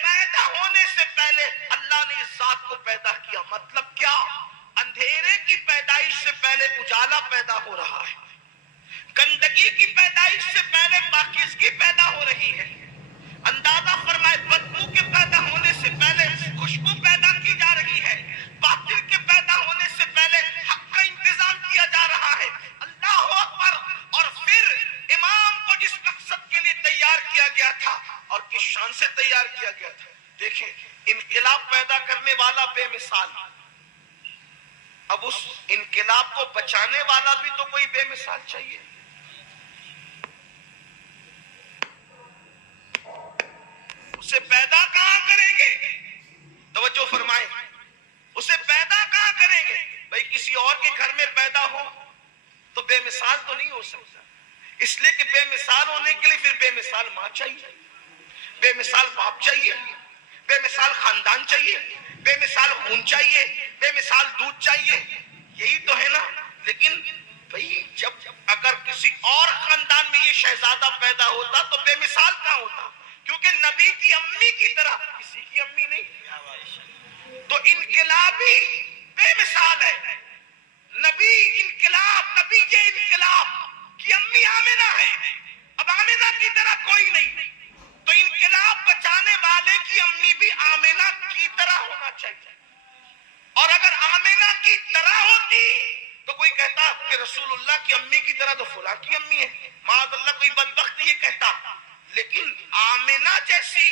پیدا ہونے سے پہلے اللہ نے اس ذات کو پیدا کیا. مطلب کیا؟ اندھیرے کی پیدائش سے پہلے اجالا پیدا ہو رہا ہے، گندگی کی پیدائش سے پہلے پاکیزگی پیدا ہو رہی ہے. اندازہ فرمائے، بدبو کے پیدا ہونے سے پہلے خوشبو پیدا کی جا رہی ہے، باطل کے پیدا ہونے سے پہلے حق کا انتظام کیا جا رہا ہے. اللہ اکبر. اور پھر امام کو جس مقصد کے لیے تیار کیا گیا تھا اور کس شان سے تیار کیا گیا تھا، دیکھیں انقلاب پیدا کرنے والا بے مثال، اب اس انقلاب کو بچانے والا بھی تو کوئی بے مثال چاہیے. اسے پیدا کہاں کریں گے؟ توجہ فرمائیں. اسے پیدا کہاں کریں گے؟ بھئی کسی اور کے گھر میں پیدا ہو تو بے مثال تو نہیں ہو سکتا، اس لیے کہ بے مثال ہونے کے لیے پھر بے مثال ماں چاہیے، بے مثال باپ چاہیے، بے مثال خاندان چاہیے، بے مثال خون چاہیے، بے مثال دودھ چاہیے. یہی تو ہے نا. لیکن بھئی جب اگر کسی اور خاندان میں یہ شہزادہ پیدا ہوتا تو بے مثال کہاں کہ رسول اللہ کی امی کی طرح تو فلاں کی امی ہے، معاذ اللہ کوئی بدبخت یہ کہتا، لیکن آمنہ جیسی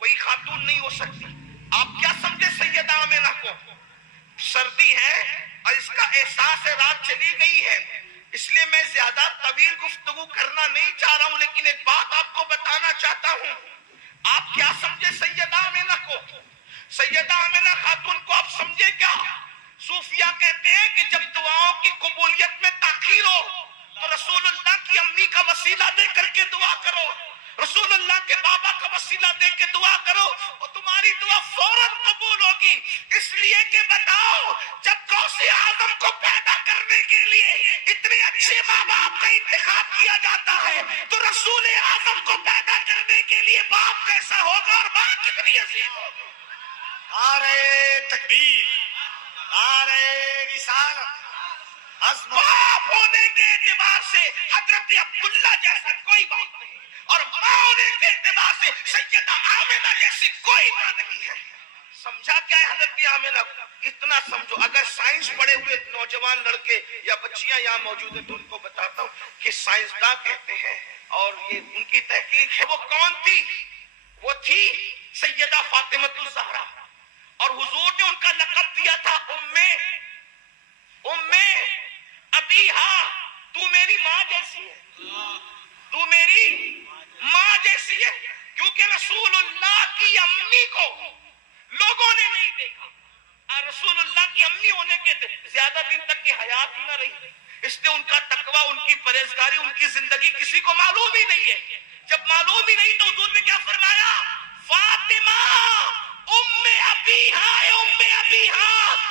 کوئی خاتون نہیں ہو سکتی۔ آپ کیا سمجھے سیدہ آمنہ کو؟ سردی ہے اور اس کا احساس ہے رات چلی گئی ہے، اس لیے میں زیادہ طویل گفتگو کرنا نہیں چاہ رہا ہوں، لیکن ایک بات آپ کو بتانا چاہتا ہوں۔ آپ کیا سمجھے سیدہ آمنہ کو؟ سیدہ آمنہ خاتون کو آپ سمجھے کیا؟ صوفیہ کہتے ہیں کہ جب دعاؤں کی قبولیت میں تاخیر ہو تو رسول اللہ کی امی کا وسیلہ دے کر کے دعا کرو، رسول اللہ کے بابا کا وسیلہ دے کے دعا کرو اور تمہاری دعا فوراً قبول ہوگی۔ اس لیے کہ بتاؤ، جب غوث اعظم کو پیدا کرنے کے لیے اتنے اچھے ماں باپ کا انتخاب کیا جاتا ہے تو رسول اعظم کو پیدا کرنے کے لیے باپ کیسا ہوگا اور ماں کتنی عظیم ہوگی؟ نعرہ تکبیر، نعرہ رسالت، عظمت۔ باپ ہونے کے اعتبار سے حضرت عبداللہ جیسا کوئی باپ نہیں، اور ماں ہونے کے اعتبار سے سیدہ آمنہ جیسی کوئی ماں نہیں ہے۔ سمجھا کیا ہے حضرت آمنہ؟ اتنا سمجھو، اگر سائنس پڑھے ہوئے نوجوان لڑکے یا بچیاں یہاں موجود ہیں تو ان کو بتاتا ہوں کہ سائنسداں کہتے ہیں، اور یہ ان کی تحقیق ہے، وہ کون تھی؟ وہ تھی سیدہ فاطمہ الزہرا، اور حضور نے ان کا لقب دیا تھا ام ابیہا، تو میری ماں جیسی ہے، تو میری ماں جیسی ہے، کیونکہ رسول اللہ کی امی کو لوگوں نے نہیں دیکھا، اور رسول اللہ کی امی ہونے کے زیادہ دن تک کی حیات ہی نہ رہی، اس لیے ان کا تقوی، ان کی پرہیزگاری، ان کی زندگی کسی کو معلوم ہی نہیں ہے۔ جب معلوم ہی نہیں تو حضور نے کیا فرمایا؟ فاطمہ ام ابیہا،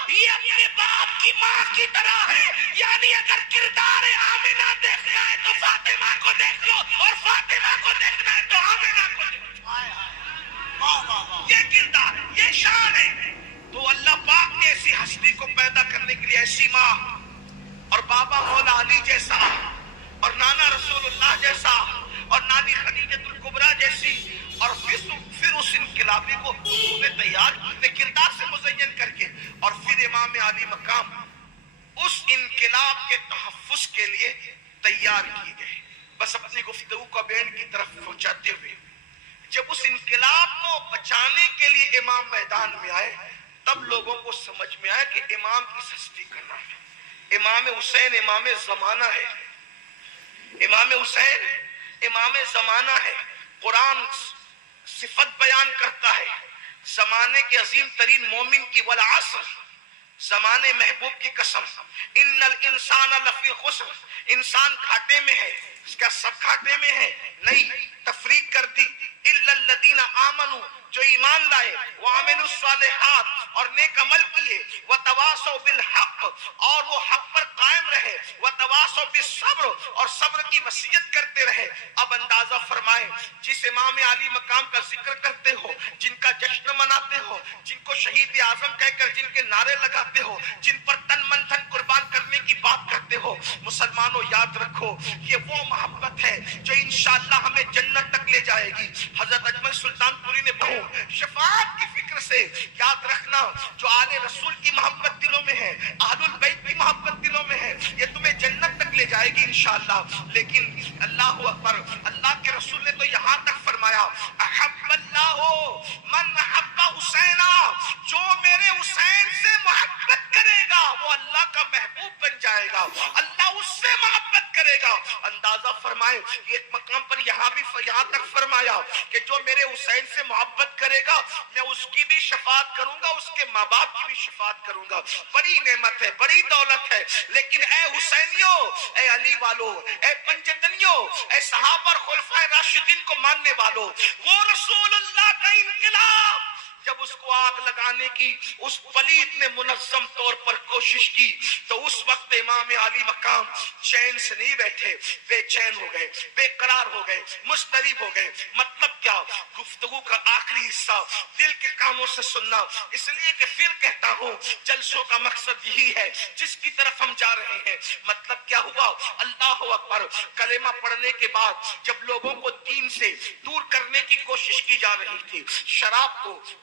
یہ اپنے باپ کی ماں کی طرح ہے، یعنی اگر کردار آمنہ دیکھنا ہے تو فاطمہ کو دیکھ لو، اور فاطمہ کو دیکھنا ہے تو آمنہ کو دیکھ لو۔ یہ کردار ہے، یہ شان ہے۔ تو اللہ پاک نے ایسی ہستی کو پیدا کرنے کے لیے ایسی ماں اور بابا مولا علی جیسا اور نانا رسول اللہ جیسا اور نانی خدیجۃ الکبریٰ جیسی، اور پھر اس انقلابی کو انہوں نے تیار اپنے کردار سے مزین کر کے، اور پھر امام علی مقام اس انقلاب کے تحفظ کے لیے تیار کیے گئے۔ بس اپنی گفتگو کو بین کی طرف پہنچاتے ہوئے، جب اس انقلاب کو بچانے کے لیے امام میدان میں آئے تب لوگوں کو سمجھ میں آیا کہ امام کی ہستی کا نام ہے امام حسین، امام زمانہ ہے، امام حسین امام زمانہ ہے۔ قرآن صفت بیان کرتا ہے زمانے کے عظیم ترین مومن کی، والعصر، زمانے محبوب کی قسم، ان الانسان لفی خسر، انسان گھاٹے میں ہے، اس کا سب گھاٹے میں ہے، نہیں تفریق کر دی، الا الذین آمنوا، جو ایمان لائے، وعملوا الصالحات، اور نیک عمل کیے، وتواصوا بالحق، اور وہ حق پر قائم رہے، وتواصوا بالصبر، اور صبر کی وصیت کرتے رہے۔ اب اندازہ فرمائیں، جس امام علی مقام کا ذکر کرتے ہو، جن کا جشن مناتے ہو، جن کو شہید اعظم کہہ کر جن کے نعرے لگاتے ہو، جن پر تن من دھن قربان کرنے کی بات کرتے ہو، مسلمانوں یاد رکھو یہ وہ محبت ہے جو انشاءاللہ ہمیں جنت تک لے جائے گی۔ حضرت اجمل سلطان پوری نے بہو شفاعت کی فکر سے یاد رکھنا، جو آل رسول کی محبت دلوں میں ہے، اہل البیت کی محبت دلوں میں ہے، یہ تمہیں جنت تک لے جائے گی انشاءاللہ۔ لیکن اللہ اکبر، اللہ کے رسول نے تو یہاں تک فرمایا، احب اللہ من احب حسینا، جو میرے حسین سے محبت کرے گا وہ اللہ کا محبوب بن جائے گا، اللہ اس سے محبت کرے گا۔ اندازہ فرمائے، ایک مقام پر یہاں تک فرمایا کہ جو میرے حسین سے محبت کرے گا میں اس کی بھی شفاعت کروں گا، اس کے ماں باپ کی بھی شفاعت کروں گا۔ بڑی نعمت ہے، بڑی دولت ہے، لیکن اے حسینیوں، اے علی والو، اے پنجتنیوں، اے صحابہ اور خلفائے راشدین کو ماننے والوں، وہ رسول اللہ کا انقلاب جب اس کو آگ لگانے کی اس پلید نے منظم طور پر کوشش کی تو اس وقت امام علی مقام چین سے نہیں بیٹھے، بے چین ہو گئے، بے قرار ہو گئے، مضطرب ہو گئے۔ مطلب کیا؟ گفتگو کا آخری حصہ دل کے کاموں سے سننا، اس لیے کہ پھر کہتا ہوں جلسوں کا مقصد یہی ہے جس کی طرف ہم جا رہے ہیں۔ مطلب کیا ہوا؟ اللہ اکبر، کلمہ پڑھنے کے بعد جب لوگوں کو دین سے دور کرنے کی کوشش کی جا رہی تھی، شراب کو،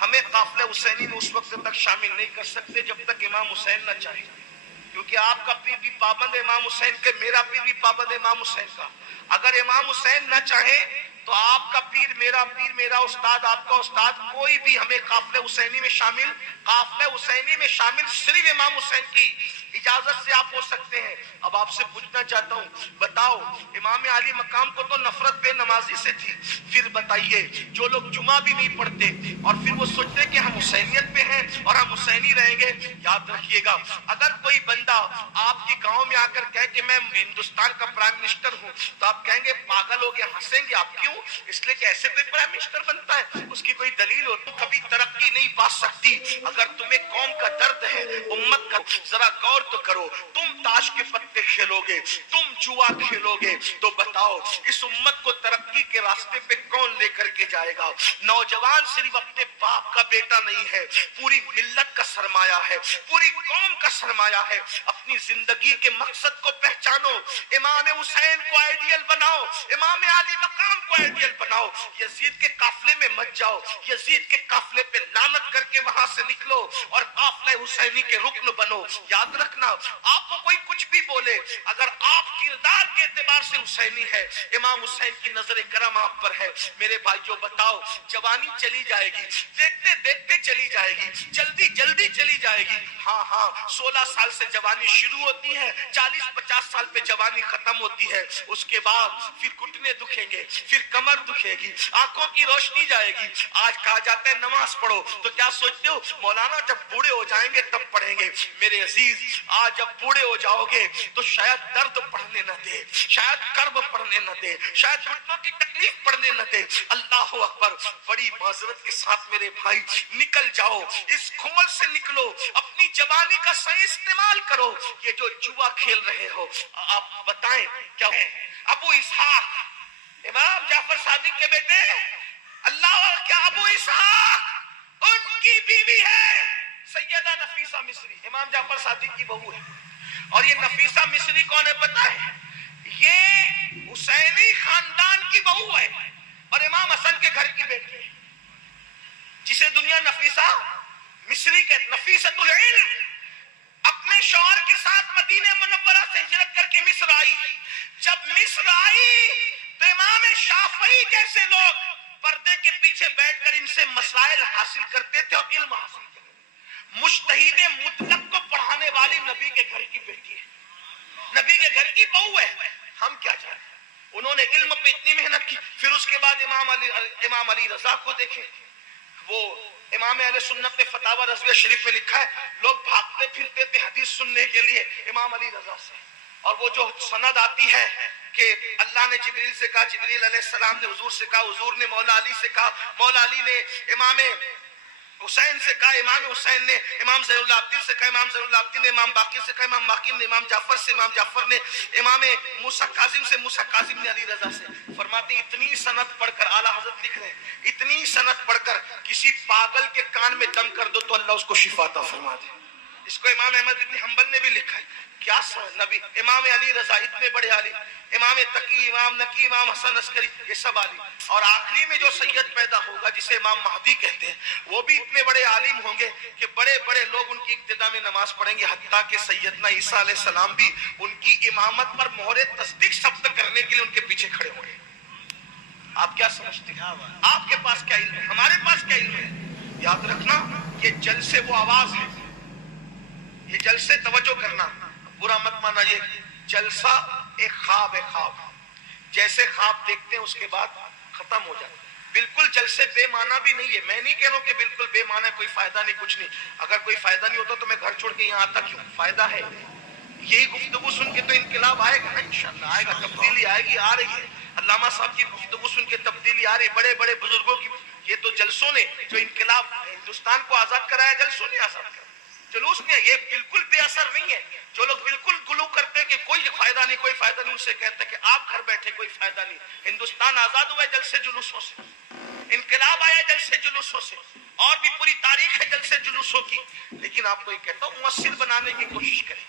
ہمیں قافلہ حسینی میں اس وقت تک شامل نہیں کر سکتے جب تک امام حسین نہ چاہے، کیونکہ آپ کا پیر بھی پابند ہے امام حسین کے، میرا پیر بھی پابند ہے امام حسین کا۔ اگر امام حسین نہ چاہے تو آپ کا پیر، میرا استاد، آپ کا استاد، کوئی بھی ہمیں قافلہ حسینی میں شامل، قافلہ حسینی میں شامل صرف امام حسین کی اجازت سے آپ ہو سکتے ہیں۔ اب آپ سے پوچھنا چاہتا ہوں، بتاؤ امام علی مقام کو تو نفرت بے نمازی سے تھی، پھر بتائیے جو لوگ جمعہ بھی نہیں پڑھتے اور پھر وہ سوچتے کہ ہم حسینیت پہ ہیں اور ہم حسینی رہیں گے، یاد رکھیے گا اگر کوئی بندہ آپ کے گاؤں میں آ کر کہے کہ میں ہندوستان کا پرائم منسٹر ہوں تو آپ کہیں گے پاگل ہو گیا، ہنسیں گے آپ، کیوں؟ اس لیے کہ ایسے کوئی پرائم منسٹر بنتا ہے، اس کی کوئی دلیل ہو، تو کبھی ترقی نہیں پا سکتی۔ اگر تمہیں قوم کا درد ہے، امت کا، ذرا غور تو کرو، تم تاش کے پتے کھیلو گے، تم جوا کھیلو گے، تو بتاؤ اس امت کو ترقی کے راستے پہ کون لے کر کے جائے گا؟ نوجوان صرف اپنے باپ کا بیٹا نہیں ہے، پوری ملت کا سرمایہ ہے، پوری قوم کا سرمایہ ہے۔ اپنی زندگی کے مقصد کو پہچانو، امام حسین کو آئیڈیل بناؤ، امام علی مقام کو آئیڈیل بناؤ۔ یزید کے قافلے میں مت جاؤ، یزید کے قافلے پہ لعنت کر کے وہاں سے نکلو اور قافلہ حسینی کے رکن بنو۔ یاد رکھنا آپ کو کوئی کچھ بھی بولے، اگر آپ کردار کے اعتبار سے حسینی ہے، امام حسین کی نظر کرم آپ پر ہے، میرے بھائیو بتاؤ جوانی چلی جائے گی، دیکھتے دیکھتے چلی جائے گی، جلدی جلدی چلی جائے گی۔ ہاں 16 سال سے جوانی شروع ہوتی ہے، 40-50 سال پہ جوانی ختم ہوتی ہے، اس کے بعد پھر گھٹنے دکھیں گے، پھر کمر دکھے گی، آنکھوں کی روشنی جائے گی۔ آج کہا جاتا ہے نماز پڑھو، تو کیا سوچتے ہو مولانا جب بوڑھے ہو جائیں گے تب پڑھیں گے؟ میرے عزیز آج جب بوڑھے ہو جاؤ گے تو شاید درد پڑھنے نہ دے، شاید کرب پڑھنے نہ دے، شاید گھٹنوں کی تکلیف پڑھنے نہ دے۔ اللہ اکبر، بڑی معذرت کے ساتھ میرے بھائی نکل جاؤ، اس کھول سے نکلو، اپنی جوانی کا صحیح استعمال کرو۔ یہ جو جوا کھیل رہے ہو، آپ بتائیں کیا ابو اسحاق امام جعفر صادق کے بیٹے، اللہ کیا ابو اسحاق ان کی بیوی ہے سیدہ نفیسہ مصری، امام جعفر صادق کی بہو ہے۔ اور یہ نفیسہ مصری کون ہے پتہ ہے؟ یہ حسینی خاندان کی بہو ہے اور امام حسن کے گھر کی بیٹی ہے، جسے دنیا نفیسہ مصری کے، نفیسۃ العلم، اپنے شوہر کے ساتھ مدینہ منورہ سے ہجرت کر کے مصر آئی۔ جب مصر آئی تو امام شافعی جیسے لوگ پردے کے پیچھے بیٹھ کر ان سے مسائل حاصل کرتے تھے اور علم حاصل کرتے تھے۔ مجتہد مطلق کو پڑھانے والی نبی کے گھر کی بیٹی ہے، نبی کے گھر کی بہو ہے۔ ہم کیا جانیں، انہوں نے علم پہ اتنی محنت کی۔ پھر اس کے بعد امام علی رضا کو دیکھیں، وہ امام اہل سنت نے فتاوی رضویہ شریف میں لکھا ہے لوگ بھاگتے پھرتے تھے حدیث سننے کے لیے امام علی رضا سے، اور وہ جو سند آتی ہے کہ اللہ نے جبریل سے کہا، جبریل علیہ السلام نے حضور سے کہا، حضور نے مولا علی سے کہا، مولا علی نے امام حسین سے کہا، امام حسین نے امام زین العابدین سے کہا، امام زین العابدین نے امام باقر سے کہا، امام باقر نے امام جعفر سے، امام جعفر نے امام موسیٰ کاظم سے، موسیٰ کاظم نے علی رضا سے۔ فرماتے ہیں اتنی سند پڑھ کر، اعلیٰ حضرت لکھ رہے ہیں، اتنی سند پڑھ کر کسی پاگل کے کان میں دم کر دو تو اللہ اس کو شفا عطا فرما دے۔ اس کو امام احمد بن حنبل نے بھی لکھا ہے۔ کیا نبی امام علی رضا اتنے بڑے عالم، امام تقی، امام نقی، امام حسن عسکری، یہ سب عالم، اور آخری میں جو سید پیدا ہوگا جسے امام مہدی کہتے ہیں وہ بھی اتنے بڑے عالم ہوں گے کہ بڑے بڑے لوگ ان کی ابتدا میں نماز پڑھیں گے، حتیٰ کہ سیدنا عیسیٰ علیہ السلام بھی ان کی امامت پر مہر تصدیق ثبت کرنے کے لیے ان کے پیچھے کھڑے ہوں گے۔ آپ کیا سمجھتے ہیں؟ آپ کے پاس کیا علم ہے؟ ہمارے پاس کیا علم ہے؟ یاد رکھنا یہ جلسے وہ آواز ہے، یہ جلسے توجہ کرنا، برا مت مانا، یہ جلسہ ایک خواب ہے، خواب جیسے خواب دیکھتے ہیں اس کے بعد ختم ہو جاتا ہے۔ بالکل جلسے بے معنی بھی نہیں ہے، میں نہیں کہہ رہا ہوں کہ بالکل بے معنی ہے، کوئی فائدہ نہیں، کچھ نہیں۔ اگر کوئی فائدہ نہیں ہوتا تو میں گھر چھوڑ کے یہاں آتا کیوں؟ فائدہ ہے، یہی گفتگو سن کے تو انقلاب آئے گا، انشاءاللہ آئے گا، تبدیلی آئے گی، آ رہی ہے۔ علامہ صاحب کی گفتگو سن کے تبدیلی آ رہی ہے، بڑے بڑے بزرگوں کی، یہ تو جلسوں نے جو انقلاب ہندوستان کو آزاد کرایا، جلسوں نے آزاد کرایا، جلوس نے۔ یہ بالکل بے اثر نہیں ہے۔ جو لوگ بالکل گلو کرتے کہ کوئی فائدہ نہیں، کوئی فائدہ نہیں، ان سے کہتے ہیں کہ آپ گھر بیٹھے کوئی فائدہ نہیں۔ ہندوستان آزاد ہوا ہے جلسے جلوسوں سے، انقلاب آیا جلسے جلوسوں سے، اور بھی پوری تاریخ ہے جلسے جلوسوں کی۔ لیکن آپ کو یہ کہتا ہوں مؤثر بنانے کی کوشش کریں،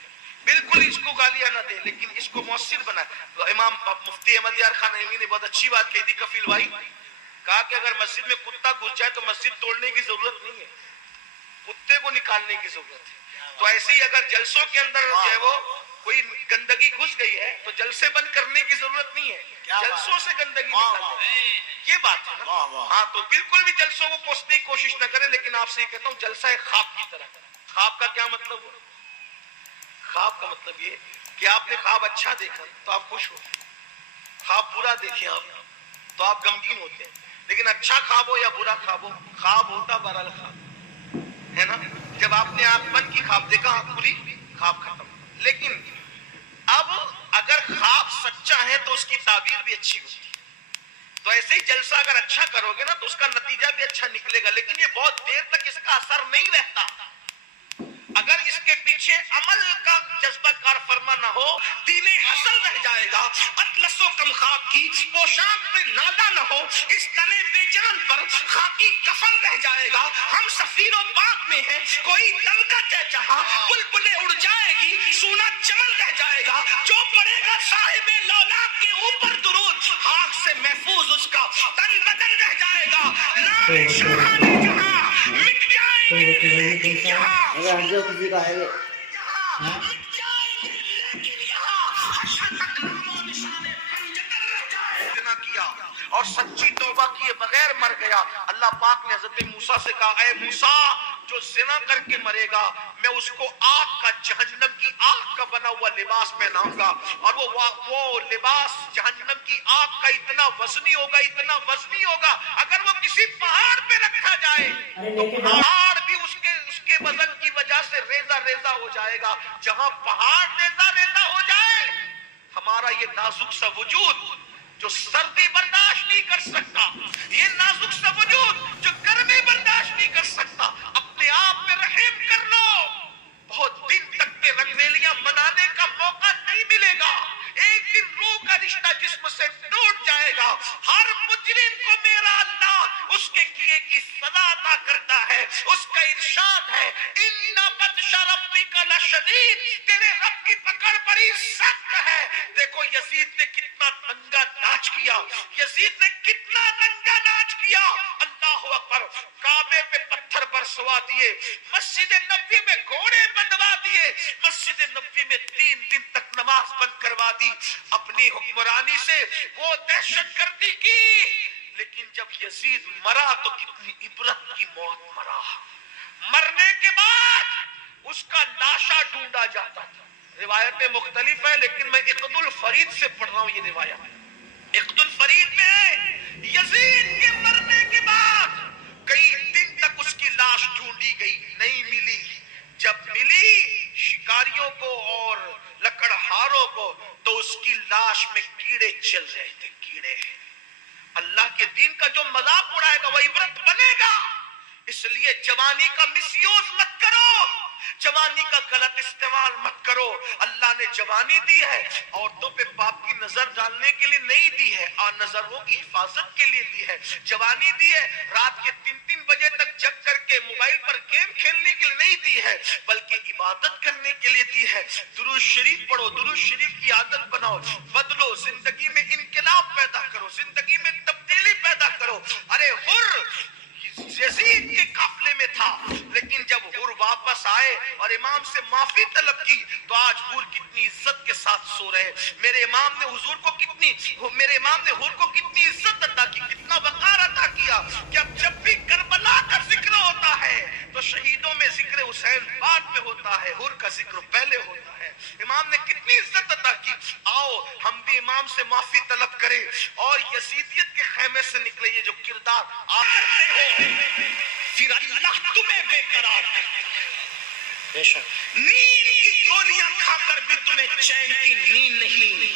بالکل اس کو گالیاں نہ دیں لیکن اس کو مؤثر بنائیں۔ امام مفتی احمد یار خان نعیمی نے بہت اچھی بات کہی تھی، کفیل بھائی، کہا کہ اگر مسجد میں کتا گھس جائے تو مسجد توڑنے کی ضرورت نہیں ہے، کتے کو نکالنے کی ضرورت ہے۔ تو ایسے ہی اگر جلسوں کے اندر جو ہے وہ کوئی گندگی گھس گئی ہے تو جلسے بند کرنے کی ضرورت نہیں ہے، جلسوں سے گندگی نکالنے کی، یہ بات ہے نا۔ ہاں تو بالکل بھی جلسوں کو کوسنے کی کوشش نہ کریں، لیکن آپ سے یہ کہتا ہوں جلسہ ایک خواب کی طرح۔ خواب کا کیا مطلب ہوا؟ خواب کا مطلب یہ کہ آپ نے خواب اچھا دیکھا تو آپ خوش ہو، خواب برا دیکھیں آپ تو آپ غمگین ہوتے ہیں، لیکن اچھا خواب ہو یا برا خواب ہو، خواب ہوتا بہرحال خواب ہے نا۔ جب آپ نے آنکھ بند کی خواب دیکھا، آنکھ کھلی خواب ختم۔ لیکن اب اگر خواب سچا ہے تو اس کی تعبیر بھی اچھی ہوتی ہے، تو ایسے ہی جلسہ اگر اچھا کرو گے نا تو اس کا نتیجہ بھی اچھا نکلے گا، لیکن یہ بہت دیر تک اس کا اثر نہیں رہتا اگر اس کے پیچھے عمل کا جذبہ کار فرما نہ ہو۔ دین حسن رہ جائے گا، اطلس و کم خواب کی پوشاک پہ نادا نہ ہو، اس تنے بے جان پر خاکی کفن رہ جائے گا۔ ہم سفیر و باغ میں ہیں، کوئی دمکا چہچہا، بلبلیں اڑ جائے گی، سونا چمن رہ جائے گا۔ جو پڑے گا صاحب لولاک کے اوپر درود، خاک سے محفوظ اس کا تن بدن رہ جائے گا۔ نام شاہان جہاں مٹ جائیں گے یہاں، اور سچی توبہ کیے بغیر مر گیا۔ اللہ پاک نے حضرت موسیٰ سے کہا، اے موسیٰ جو زنا کر کے مرے گا میں اس کو آگ کا، جہنم کی آگ کا بنا ہوا لباس پہناؤں گا، اور وہ لباس جہنم کی آگ کا اتنا وزنی ہوگا، اتنا وزنی ہوگا، اگر وہ کسی پہاڑ پہ رکھا جائے تو پہاڑ بھی اس کے وزن کی وجہ سے ریزہ ریزہ ہو جائے گا۔ جہاں پہاڑ ریزہ ریزہ ہو جائے، ہمارا یہ نازک سا وجود جو سردی برداشت نہیں کر سکتا، یہ نازک سا وجود جو گرمی برداشت نہیں کر سکتا، اپنے آپ پہ رحم کر لو، بہت دن تک کے رنگریلیاں منانے کا موقع نہیں ملے گا، ایک دن روح کا رشتہ جسم سے ٹوٹ جائے گا۔ ہر مجرم کو میرا اللہ اس کے کیے کی سزا عطا کرتا ہے، اس کا ارشاد ہے ان بطش ربک لشدید، تیرے رب کی پکڑ بڑی سخت ہے۔ دیکھو یزید نے کتنا ننگا ناچ کیا، یزید نے کتنا ننگا ناچ کیا، اللہ اکبر، کعبے پہ پتھر برسوا دیے، مسجد نبوی میں گھوڑے بندوا دیے، مسجد نبوی میں 3 دن تک نماز بند کروا دی، اپنی حکمرانی سے وہ دہشت گردی کی، لیکن جب یزید مرا تو کتنی عبرت کی موت مرا۔ مرنے کے بعد اس کا لاشا ڈھونڈا جاتا تھا، روایتیں مختلف ہیں لیکن میں عقد الفرید سے پڑھ رہا ہوں یہ روایت۔ عقد الفرید میں ہے یزید کے مرنے کے بعد کئی دن تک اس کی لاش ڈھونڈی گئی، نہیں ملی، جب ملی شکاریوں کو اور لکڑہاروں کو تو اس کی لاش میں کیڑے چل رہے تھے، کیڑے۔ اللہ کے دین کا جو مذاق اڑائے گا وہ عبرت بنے گا، اس لیے جوانی کا مس یوز مت کرو، جوانی کا غلط استعمال مت کرو۔ اللہ نے جوانی دی ہے عورتوں پہ پاپ کی نظر ڈالنے کے لیے نہیں دی ہے، اور نظروں کی حفاظت کے لیے دی ہے۔ جوانی دی ہے رات کے 3 بجے تک جگ کر کے موبائل پر گیم کھیلنے کے لیے نہیں دی ہے، بلکہ عبادت کرنے کے لیے دی ہے۔ درود شریف پڑھو، درود شریف کی عادت بناؤ، بدلو، زندگی میں انقلاب پیدا کرو، زندگی میں تبدیلی پیدا کرو۔ ارے حر یزید کے قافلے میں تھا، لیکن جب حر واپس آئے اور امام سے معافی طلب کی تو آج حر کتنی عزت کے ساتھ سو رہے۔ میرے امام نے حر کو کتنی عزت عطا کی، کتنا وقار عطا کیا کہ اب جب بھی کربلا کا ذکر ہوتا ہے تو شہیدوں میں ذکر حسین بعد میں ہوتا ہے، حر کا ذکر پہلے ہوتا ہے۔ امام نے کتنی عزت عطا کی۔ آؤ ہم بھی امام سے معافی طلب کریں اور یزیدیت کے خیمے سے نکلے۔ یہ جو کردار آپ کرتے ہو پھر اللہ تمہیں بے قرار کرتا ہے۔ بے شک نیند کی گولیاں کھا کر بھی تمہیں چین کی نیند نہیں،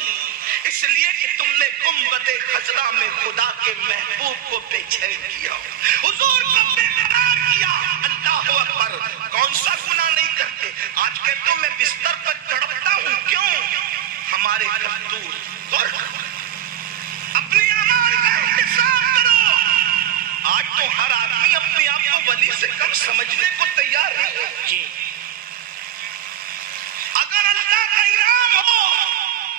اس لیے کہ تم نے گنبد خضرا میں خدا کے محبوب کو بے چین کیا، حضور کو بے قرار کیا۔ اللہ اکبر، کون سا گناہ نہیں کرتے؟ آج کہتا ہوں میں بستر پر تڑپتا ہوں، کیوں؟ ہمارے کرتوت غور کرو، اپنی اعمال کا احتساب کرو۔ آج تو ہر آدمی اپنے آپ کو ولی سے کم سمجھنے کو تیار ہے جی۔ اگر اللہ کا انعام ہو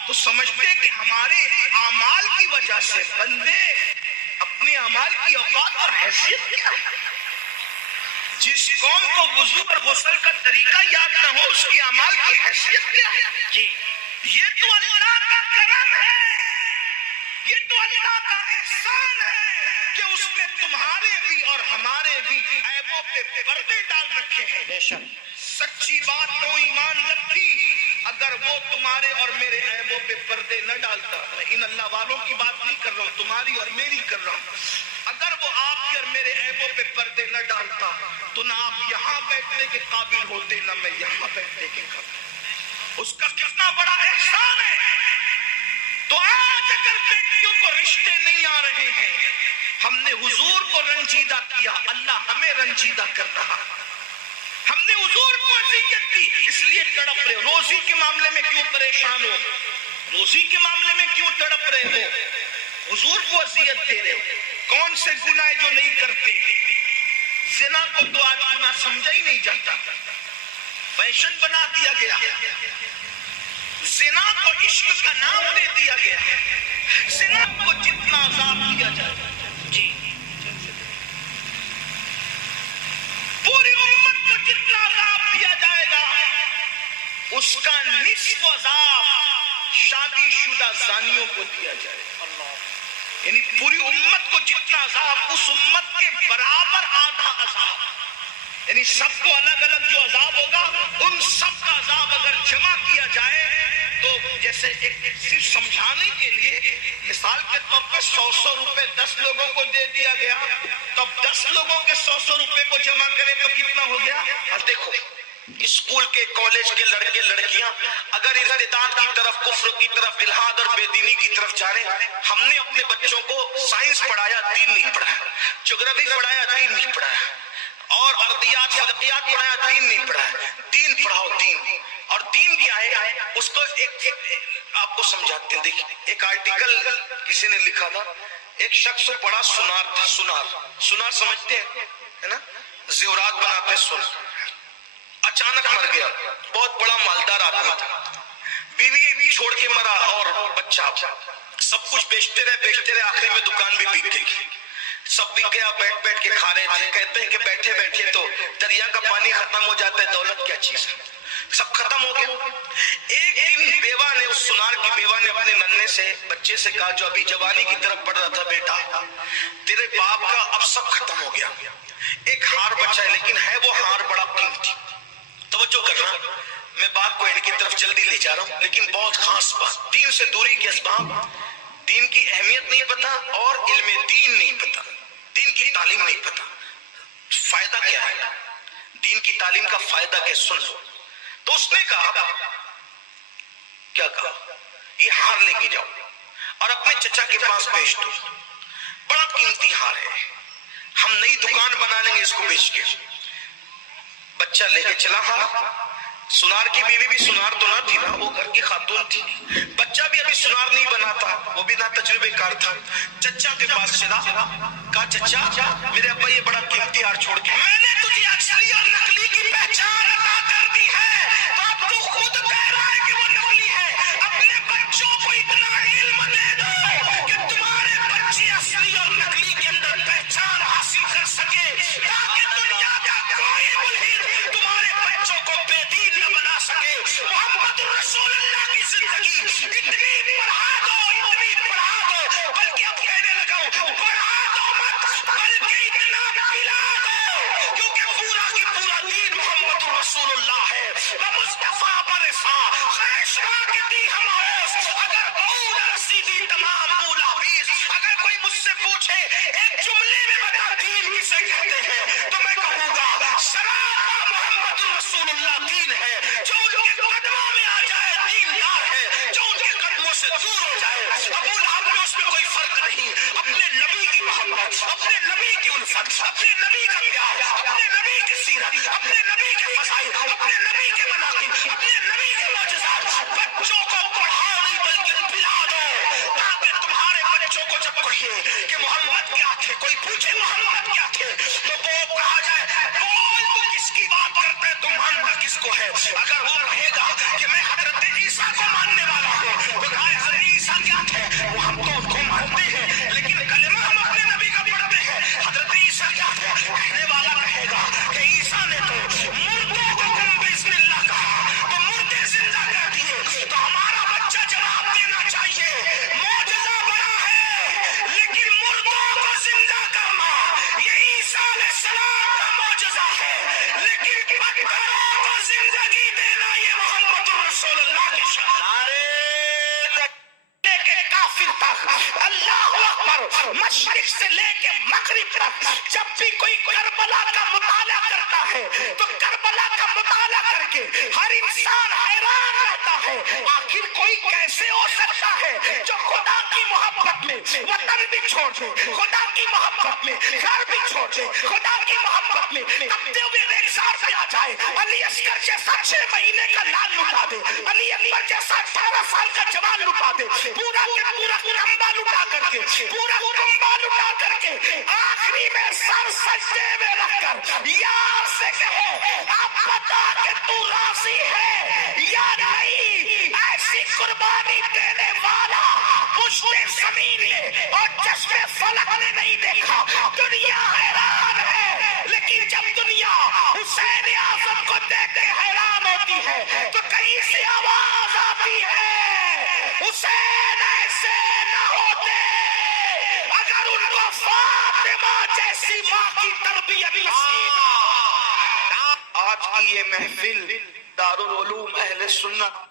تو سمجھتے کہ ہمارے اعمال کی وجہ سے بندے اپنی اپنے اعمال کی اوقات اور حیثیت کیا ہے؟ جس قوم کو وضو اور غسل کا طریقہ یاد نہ ہو اس کے اعمال کی حیثیت کیا ہے؟ جی یہ تو اللہ کا کرم ہے، یہ تو اللہ کا احسان ہے کہ اس نے تمہارے بھی اور ہمارے بھی عیبوں پہ پردے ڈال رکھے ہیں۔ بے شک سچی بات تو ایمان لگتی اگر وہ تمہارے اور میرے عیبوں پہ پردے نہ ڈالتا۔ میں ان اللہ والوں کی بات نہیں کر رہا ہوں، تمہاری اور میری کر رہا ہوں۔ اگر وہ آپ کے اور میرے عیبوں پہ پردے نہ ڈالتا تو نہ آپ یہاں بیٹھنے کے قابل ہوتے نہ میں یہاں بیٹھنے کے قابل۔ اس کا کتنا بڑا احسان ہے۔ تو آج اگر بیٹیوں کو رشتے نہیں آ رہے ہیں، ہم نے حضور کو رنجیدہ کیا، اللہ ہمیں رنجیدہ کر رہا۔ ہم نے حضور کو اذیت کی اس لیے تڑپ رہے ہو۔ روزی کے معاملے میں کیوں پریشان ہو؟ روزی کے معاملے میں کیوں تڑپ رہے ہو؟ حضور کو اذیت دے رہے ہو۔ کون سے گناہ جو نہیں کرتے؟ زنا کو تو آج گناہ سمجھا ہی نہیں جاتا، فیشن بنا دیا گیا۔ زنا کو عشق کا نام دے دیا گیا۔ زنا کو جتنا عذاب دیا جائے، جی پوری امت کو جتنا عذاب دیا جائے گا اس کا نصف عذاب شادی شدہ زانیوں کو دیا جائے گا۔ یعنی پوری امت کو جتنا عذاب اس امت کے برابر آدھا عذاب، یعنی سب کو الگ الگ جو عذاب ہوگا ان سب کا عذاب اگر جمع کیا جائے تو جیسے ایک صرف سمجھانے کے لیے مثال کے طور پر 100 روپے 10 لوگوں کو دے دیا گیا، تب 10 لوگوں کے 100 روپے کو جمع کریں تو کتنا ہو گیا؟ دیکھو اسکول کے کالج کے لڑکے لڑکیاں اگر ارتداد کی طرف، کفر کی طرف، الحاد اور بے دینی کی طرف جا رہے ہیں، ہم نے اپنے بچوں کو سائنس پڑھایا، دین نہیں پڑھایا، جغرافی پڑھایا، دین نہیں پڑھایا، اور ارضیات فلکیات پڑھایا، دین نہیں پڑھایا۔ دین پڑھاؤ، دین۔ اور دین کیا ہے اس کو ایک آپ کو سمجھاتے ہیں۔ دیکھیں ایک آرٹیکل کسی نے لکھا تھا، ایک شخص بڑا سنار تھا۔ سنار سمجھتے ہیں ہے نا، زیورات بناتے سنار، اچانک مر گیا۔ بہت بڑا مالدار آدمی تھا، بیوی چھوڑ کے مرا اور بچہ، سب کچھ بیچتے رہے، آخری میں دکان بھی بک گئی، سب بک گیا، بیٹھ کے کھا رہے تھے۔ کہتے ہیں کہ بیٹھے بیٹھے تو دریا کا پانی ختم ہو جاتا ہے، دولت کیا چیز ہے، سب ختم ہو گیا۔ ایک دن بیوہ نے، اس سنار کی بیوہ نے اپنے ننھے سے بچے سے کہا جو ابھی جوانی کی طرف بڑھ رہا تھا، بیٹا تیرے باپ کا اب سب ختم ہو گیا، ایک ہار بچا ہے، لیکن ہے وہ ہار بڑا قیمتی۔ توجہ کرنا، میں باپ کو ان کی طرف جلدی لے جا رہا ہوں، لیکن بہت خاص بات، دین سے دوری کے اسباب، دین کی اہمیت نہیں پتا اور علم دین نہیں پتا، دین کی تعلیم نہیں پتا۔ فائدہ کیا ہے دین کی تعلیم کا؟ فائدہ کیا؟ سن لو۔ تو اس نے کہا، کیا کہا؟ یہ ہار لے کے جاؤ اور اپنے چچا کے پاس بیچ دو، بڑا قیمتی ہار ہے، ہم نئی دکان بنا لیں گے اس کو بیچ کے۔ بچہ لے کے چلا ہار۔ سنار کی بیوی بھی سنار تو نہ تھی نا، وہ گھر کی خاتون تھی، بچہ بھی ابھی سنار نہیں بنا تھا، وہ بھی نہ تجربے کار تھا۔ چچا کے پاس چلا، کہا چچا میرے ابا یہ بڑا قیمتی ہار چھوڑ کے، میں نے تجھے اصلی اور نقلی کی پہچان عطا کر دی ہے، تو اب تو خود کہہ رہا ہے کہ وہ نقلی ہے۔ اپنے بچوں کو اتنا علم دے دو کہ تمہارے بچے اصلی اور نقلی کے اندر پہچان حاصل کر سکے، تاکہ دنیا کا کوئی ملحد تمہارے بچوں کو بے دین نہ بنا سکے۔ محمد رسول اللہ کی زندگی اتنی پڑھا دو، بلکہ اب کہنے لگا پڑھا دو مت، بلکہ اتنا پلا دو، کیونکہ پورا کی پورا دین محمد رسول اللہ ہے۔ مصطفیٰ برسا خیشہ کے دی ہم ہوس، اگر بہت رسی دی تمام بولا بیس۔ اگر کوئی مجھ سے پوچھے ایک جملے میں بتا دین کسے کہتے ہیں، تو میں کہوں گا سراپا محمد رسول اللہ دین ہے۔ جو ان کے قدموں میں آ جائے دیندار ہے، جو ان کے قدموں سے دور ہو جائے ابو لہب میں اس میں کوئی فرق نہیں۔ اپنے نبی کی محبت، اپنے نبی کی الفت، اپنے نبی کا پیار، اپنے نبی کی سیرت، اپنے نبی کے فضائل، اپنے نبی کے مناقب، اپنے نبی کے معجزات بچوں کو پڑھاؤ نہیں بلکہ پلا دو، تاکہ تمہارے بچوں کو جب کہیے کہ محمد کیا تھے، کوئی پوچھے محمد کیا تھے، تو وہ کہا جائے بول تو کس کی بات کرتے تو ماننا کس کو ہے۔ اگر وہ کہے گا کہ میں حضرت عیسیٰ کو ماننے والا ہوں، تو کہا حضرت عیسیٰ کیا تھے، وہ ہم تو ان کو مانتے ہیں، لیکن کلمہ ہم اپنے نبی کا لے کے کافر تک، اللہ اکبر، مشرق سے لے کے مغرب تک جب بھی کوئی کربلا کا مطالعہ کرتا ہے تو کربلا کا مطالعہ کر کے ہر انسان حیران رہتا ہے، آخر کوئی کیسے ہو سکتا ہے جو خدا کی محبت میں وطن بھی چھوڑ دے، خدا کی محبت میں گھر بھی چھوڑ دے، خدا کی محبت میں کپتے ہوئے ریگزار پہ آ جائے، علی اصغر جیسا 6 مہینے کا لال لٹا دے، علی اکبر جیسا 18 سال کا جوان لٹا دے، پورا کنبا لٹا کر کے، پورا کنبا لٹا کر کے آخری میں سر سجدے میں رکھ کر یار سے کہے آپ بتا کہ تو راضی ہے یا نہیں، ایسی قربانی دینے والا پشت زمین نے اور چشم فلک نے نہیں دیکھا، دنیا حیران ہے، لیکن جب دنیا حسین اعظم کو دیکھ کے حیران ہوتی ہے تو کہیں سے آواز آتی ہے حسین ایسے نہ ہوتے اگر ان کو فاطمہ جیسی ماں کی تربیت نصیب نہ۔ آج کی یہ محفل دارالعلوم اہل سنت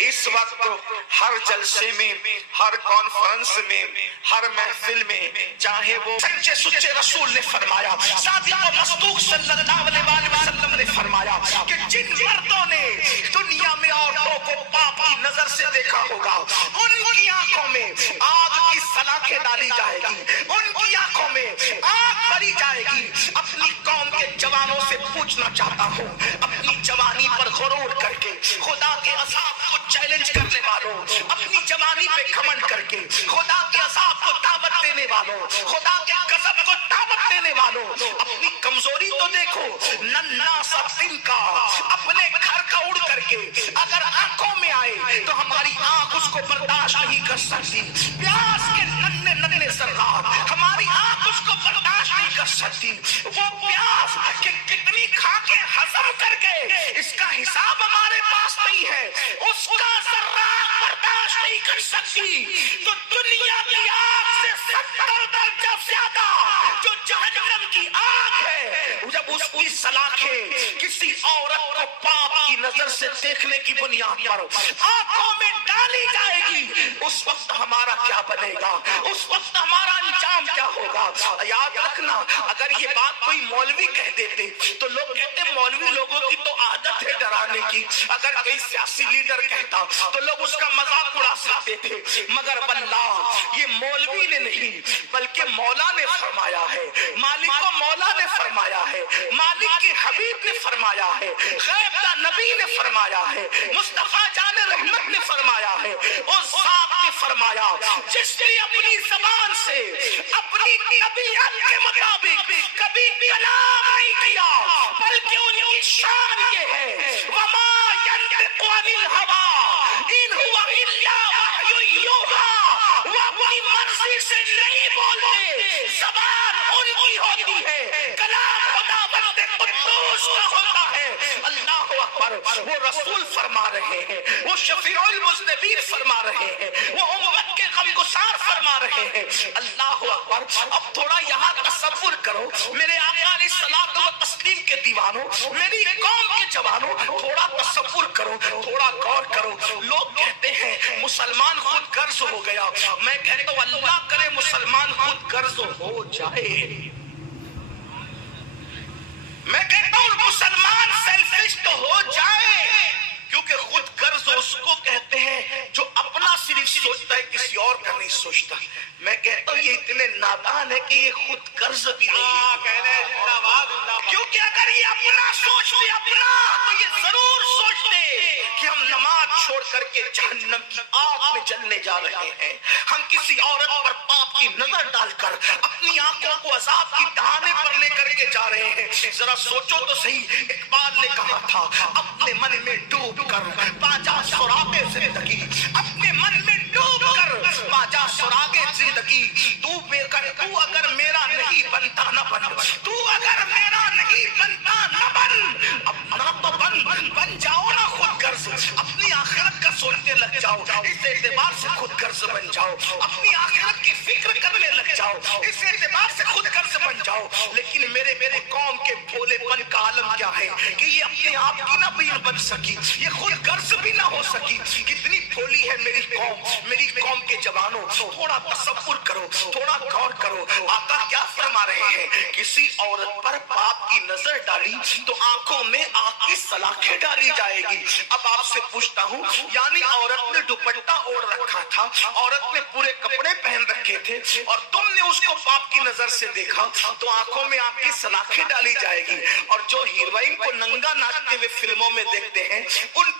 اس وقت ہر جلسے میں، ہر کانفرنس میں، ہر محفل میں، چاہے وہ سچے سچے رسول نے فرمایا، صادق و مصدوق صلی اللہ علیہ وآلہ وسلم نے فرمایا کہ جن مردوں نے دنیا میں عورتوں کو پاپ کی نظر سے دیکھا ہوگا ان کی آنکھوں میں آگ کی سلاخیں ڈالی جائے گی، ان کی آنکھوں میں آگ بھری جائے گی۔ اپنی قوم کے جوانوں سے پوچھنا چاہتا ہوں، اپنی جوانی پر غرور کر کے خدا کے عذاب کو چیلنج کرنے والوں، اپنی جوانی پہ گھمنڈ کر کے خدا کے عذاب کو دعوت دینے والوں، خدا کے غضب کو دعوت دینے والوں، اپنی کمزوری تو دیکھو، ننھا سا دن کا اپنے گھر کا اڑ کر کے اگر آنکھوں میں آئے تو ہماری آنکھ اس کو برداشت نہیں کر سکتی، پیاس کے ننھے ننھے ذرات ہماری آنکھ اس کو برداشت نہیں کر سکتی، وہ پیاس کہ کتنی کھا کے ہضم کر گئے اس کا حساب ہمارے پاس نہیں ہے، اس کا ذرہ برداشت نہیں کر سکتی، تو دنیا کی آگ سے 70 درجہ زیادہ جو جہنم کی آگ ہے، جب اس کی سلاخیں کسی عورت کو پاپ کی نظر سے دیکھنے کی بنیاد پر آنکھوں میں ڈالی جائے گی، اس وقت ہمارا کیا بنے گا، اس وقت ہمارا انجام کیا ہوگا۔ یاد رکھنا، اگر یہ بات کوئی مولوی کہہ دیتے تو لوگ کہتے مولوی لوگوں کی تو عادت ہے ڈرانے کی، اگر کوئی سیاسی لیڈر کہتا تو لوگ اس کا مذاق اڑا سکتے تھے، مگر واللہ یہ مولوی نے نہیں بلکہ مولا نے فرمایا ہے، مالک کو مولا نے فرمایا ہے، مالک کی حبیب نے فرمایا ہے، غیب کا نبی نے فرمایا ہے، مصطفیٰ جان رحمت نے فرمایا ہے، اور ذات نے فرمایا جس نے اپنی زبان سے اپنی طبیعت کے مطابق کبھی کلام نہیں کیا، بلکہ ان کی شان یہ ہے وما ينطق عن الهوى ان هو الا وحی یوحی، وہ اپنی مرضی سے نہیں بولتے، زبان ان کی ہوتی ہے، کلام خداوند قدوس کا ہوتا ہے۔ اللہ اکبر، وہ رسول فرما رہے ہیں، وہ شفیع المذنبین فرما رہے ہیں، وہ امت کے غمگسار فرما رہے ہیں۔ اللہ اکبر، اب تھوڑا یہاں تصور کرو میرے آقا علیہ الصلوۃ والتسلیم کے دیوانوں، میری قوم کے جوانوں، تھوڑا تصور کرو، تھوڑا غور کرو۔ لوگ کہتے ہیں مسلمان خود غرض ہو گیا، میں کہتا ہوں اللہ کرے مسلمان خود غرض ہو جائے، میں کہتا ہوں مسلمان سیلفش تو ہو جائے، کیونکہ خود غرض اس کو کہتے ہیں جو اپنا صرف سوچتا ہے، کسی اور کا نہیں سوچتا۔ میں کہتا ہوں یہ اتنے نادان ہے کہ یہ خود غرض بھی نہیں، کیونکہ اگر یہ اپنا سوچتے اپنا تو یہ ضرور سوچتے کہ ہم نماز چھوڑ کر کے جہنم کی آگ میں جلنے جا رہے ہیں، ہم کسی عورت پر پاپ کی نظر ڈال کر اپنی آنکھوں کو عذاب کی دہانے پر لے کر کے جا رہے ہیں۔ ذرا سوچو تو صحیح، اقبال نے کہا تھا اپنے من میں ڈوب کر باجا سراغ زندگی، اپنے من میں ڈوب کر باجا سراغ زندگی، تو اگر میرا نہیں بنتا نہ بن، تو اگر میرا نہیں بنتا نہ بن، اپنا تو بن جاؤ نا خود غرض، اپنی آخرت کا سوچنے لگ جاؤ، اس اعتبار سے خود غرض بن جاؤ، اپنی آخرت کی فکر کرنے لگ جاؤ, اس اعتبار سے خود غرض بن جاؤ. لیکن میرے قوم کے بھولے پن کا عالم کیا ہے کہ یہ اپنے آپ کی نہ بن سکی, یہ خود غرض بھی نہ ہو سکی. کتنی بھولی ہے میری قوم کے جوانوں. تھوڑا تصور کرو, تھوڑا غور کرو. آقا کیا فرما رہے ہیں, کسی عورت پر باپ کی نظر ڈالی تو آنکھوں میں آگ کی سلاخیں ڈالی جائے گی. اب آپ سے پوچھتا ہوں, یعنی عورت نے دوپٹہ اوڑھ رکھا تھا, عورت نے پورے کپڑے پہن رکھے تھے, اور تم نے اس کو باپ کی نظر سے دیکھا تو آنکھوں میں آگ کی سلاخیں ڈالی جائے گی. اور جو ہیروئن کو ننگا ناچتے ہوئے فلموں میں دیکھتے ہیں ان پر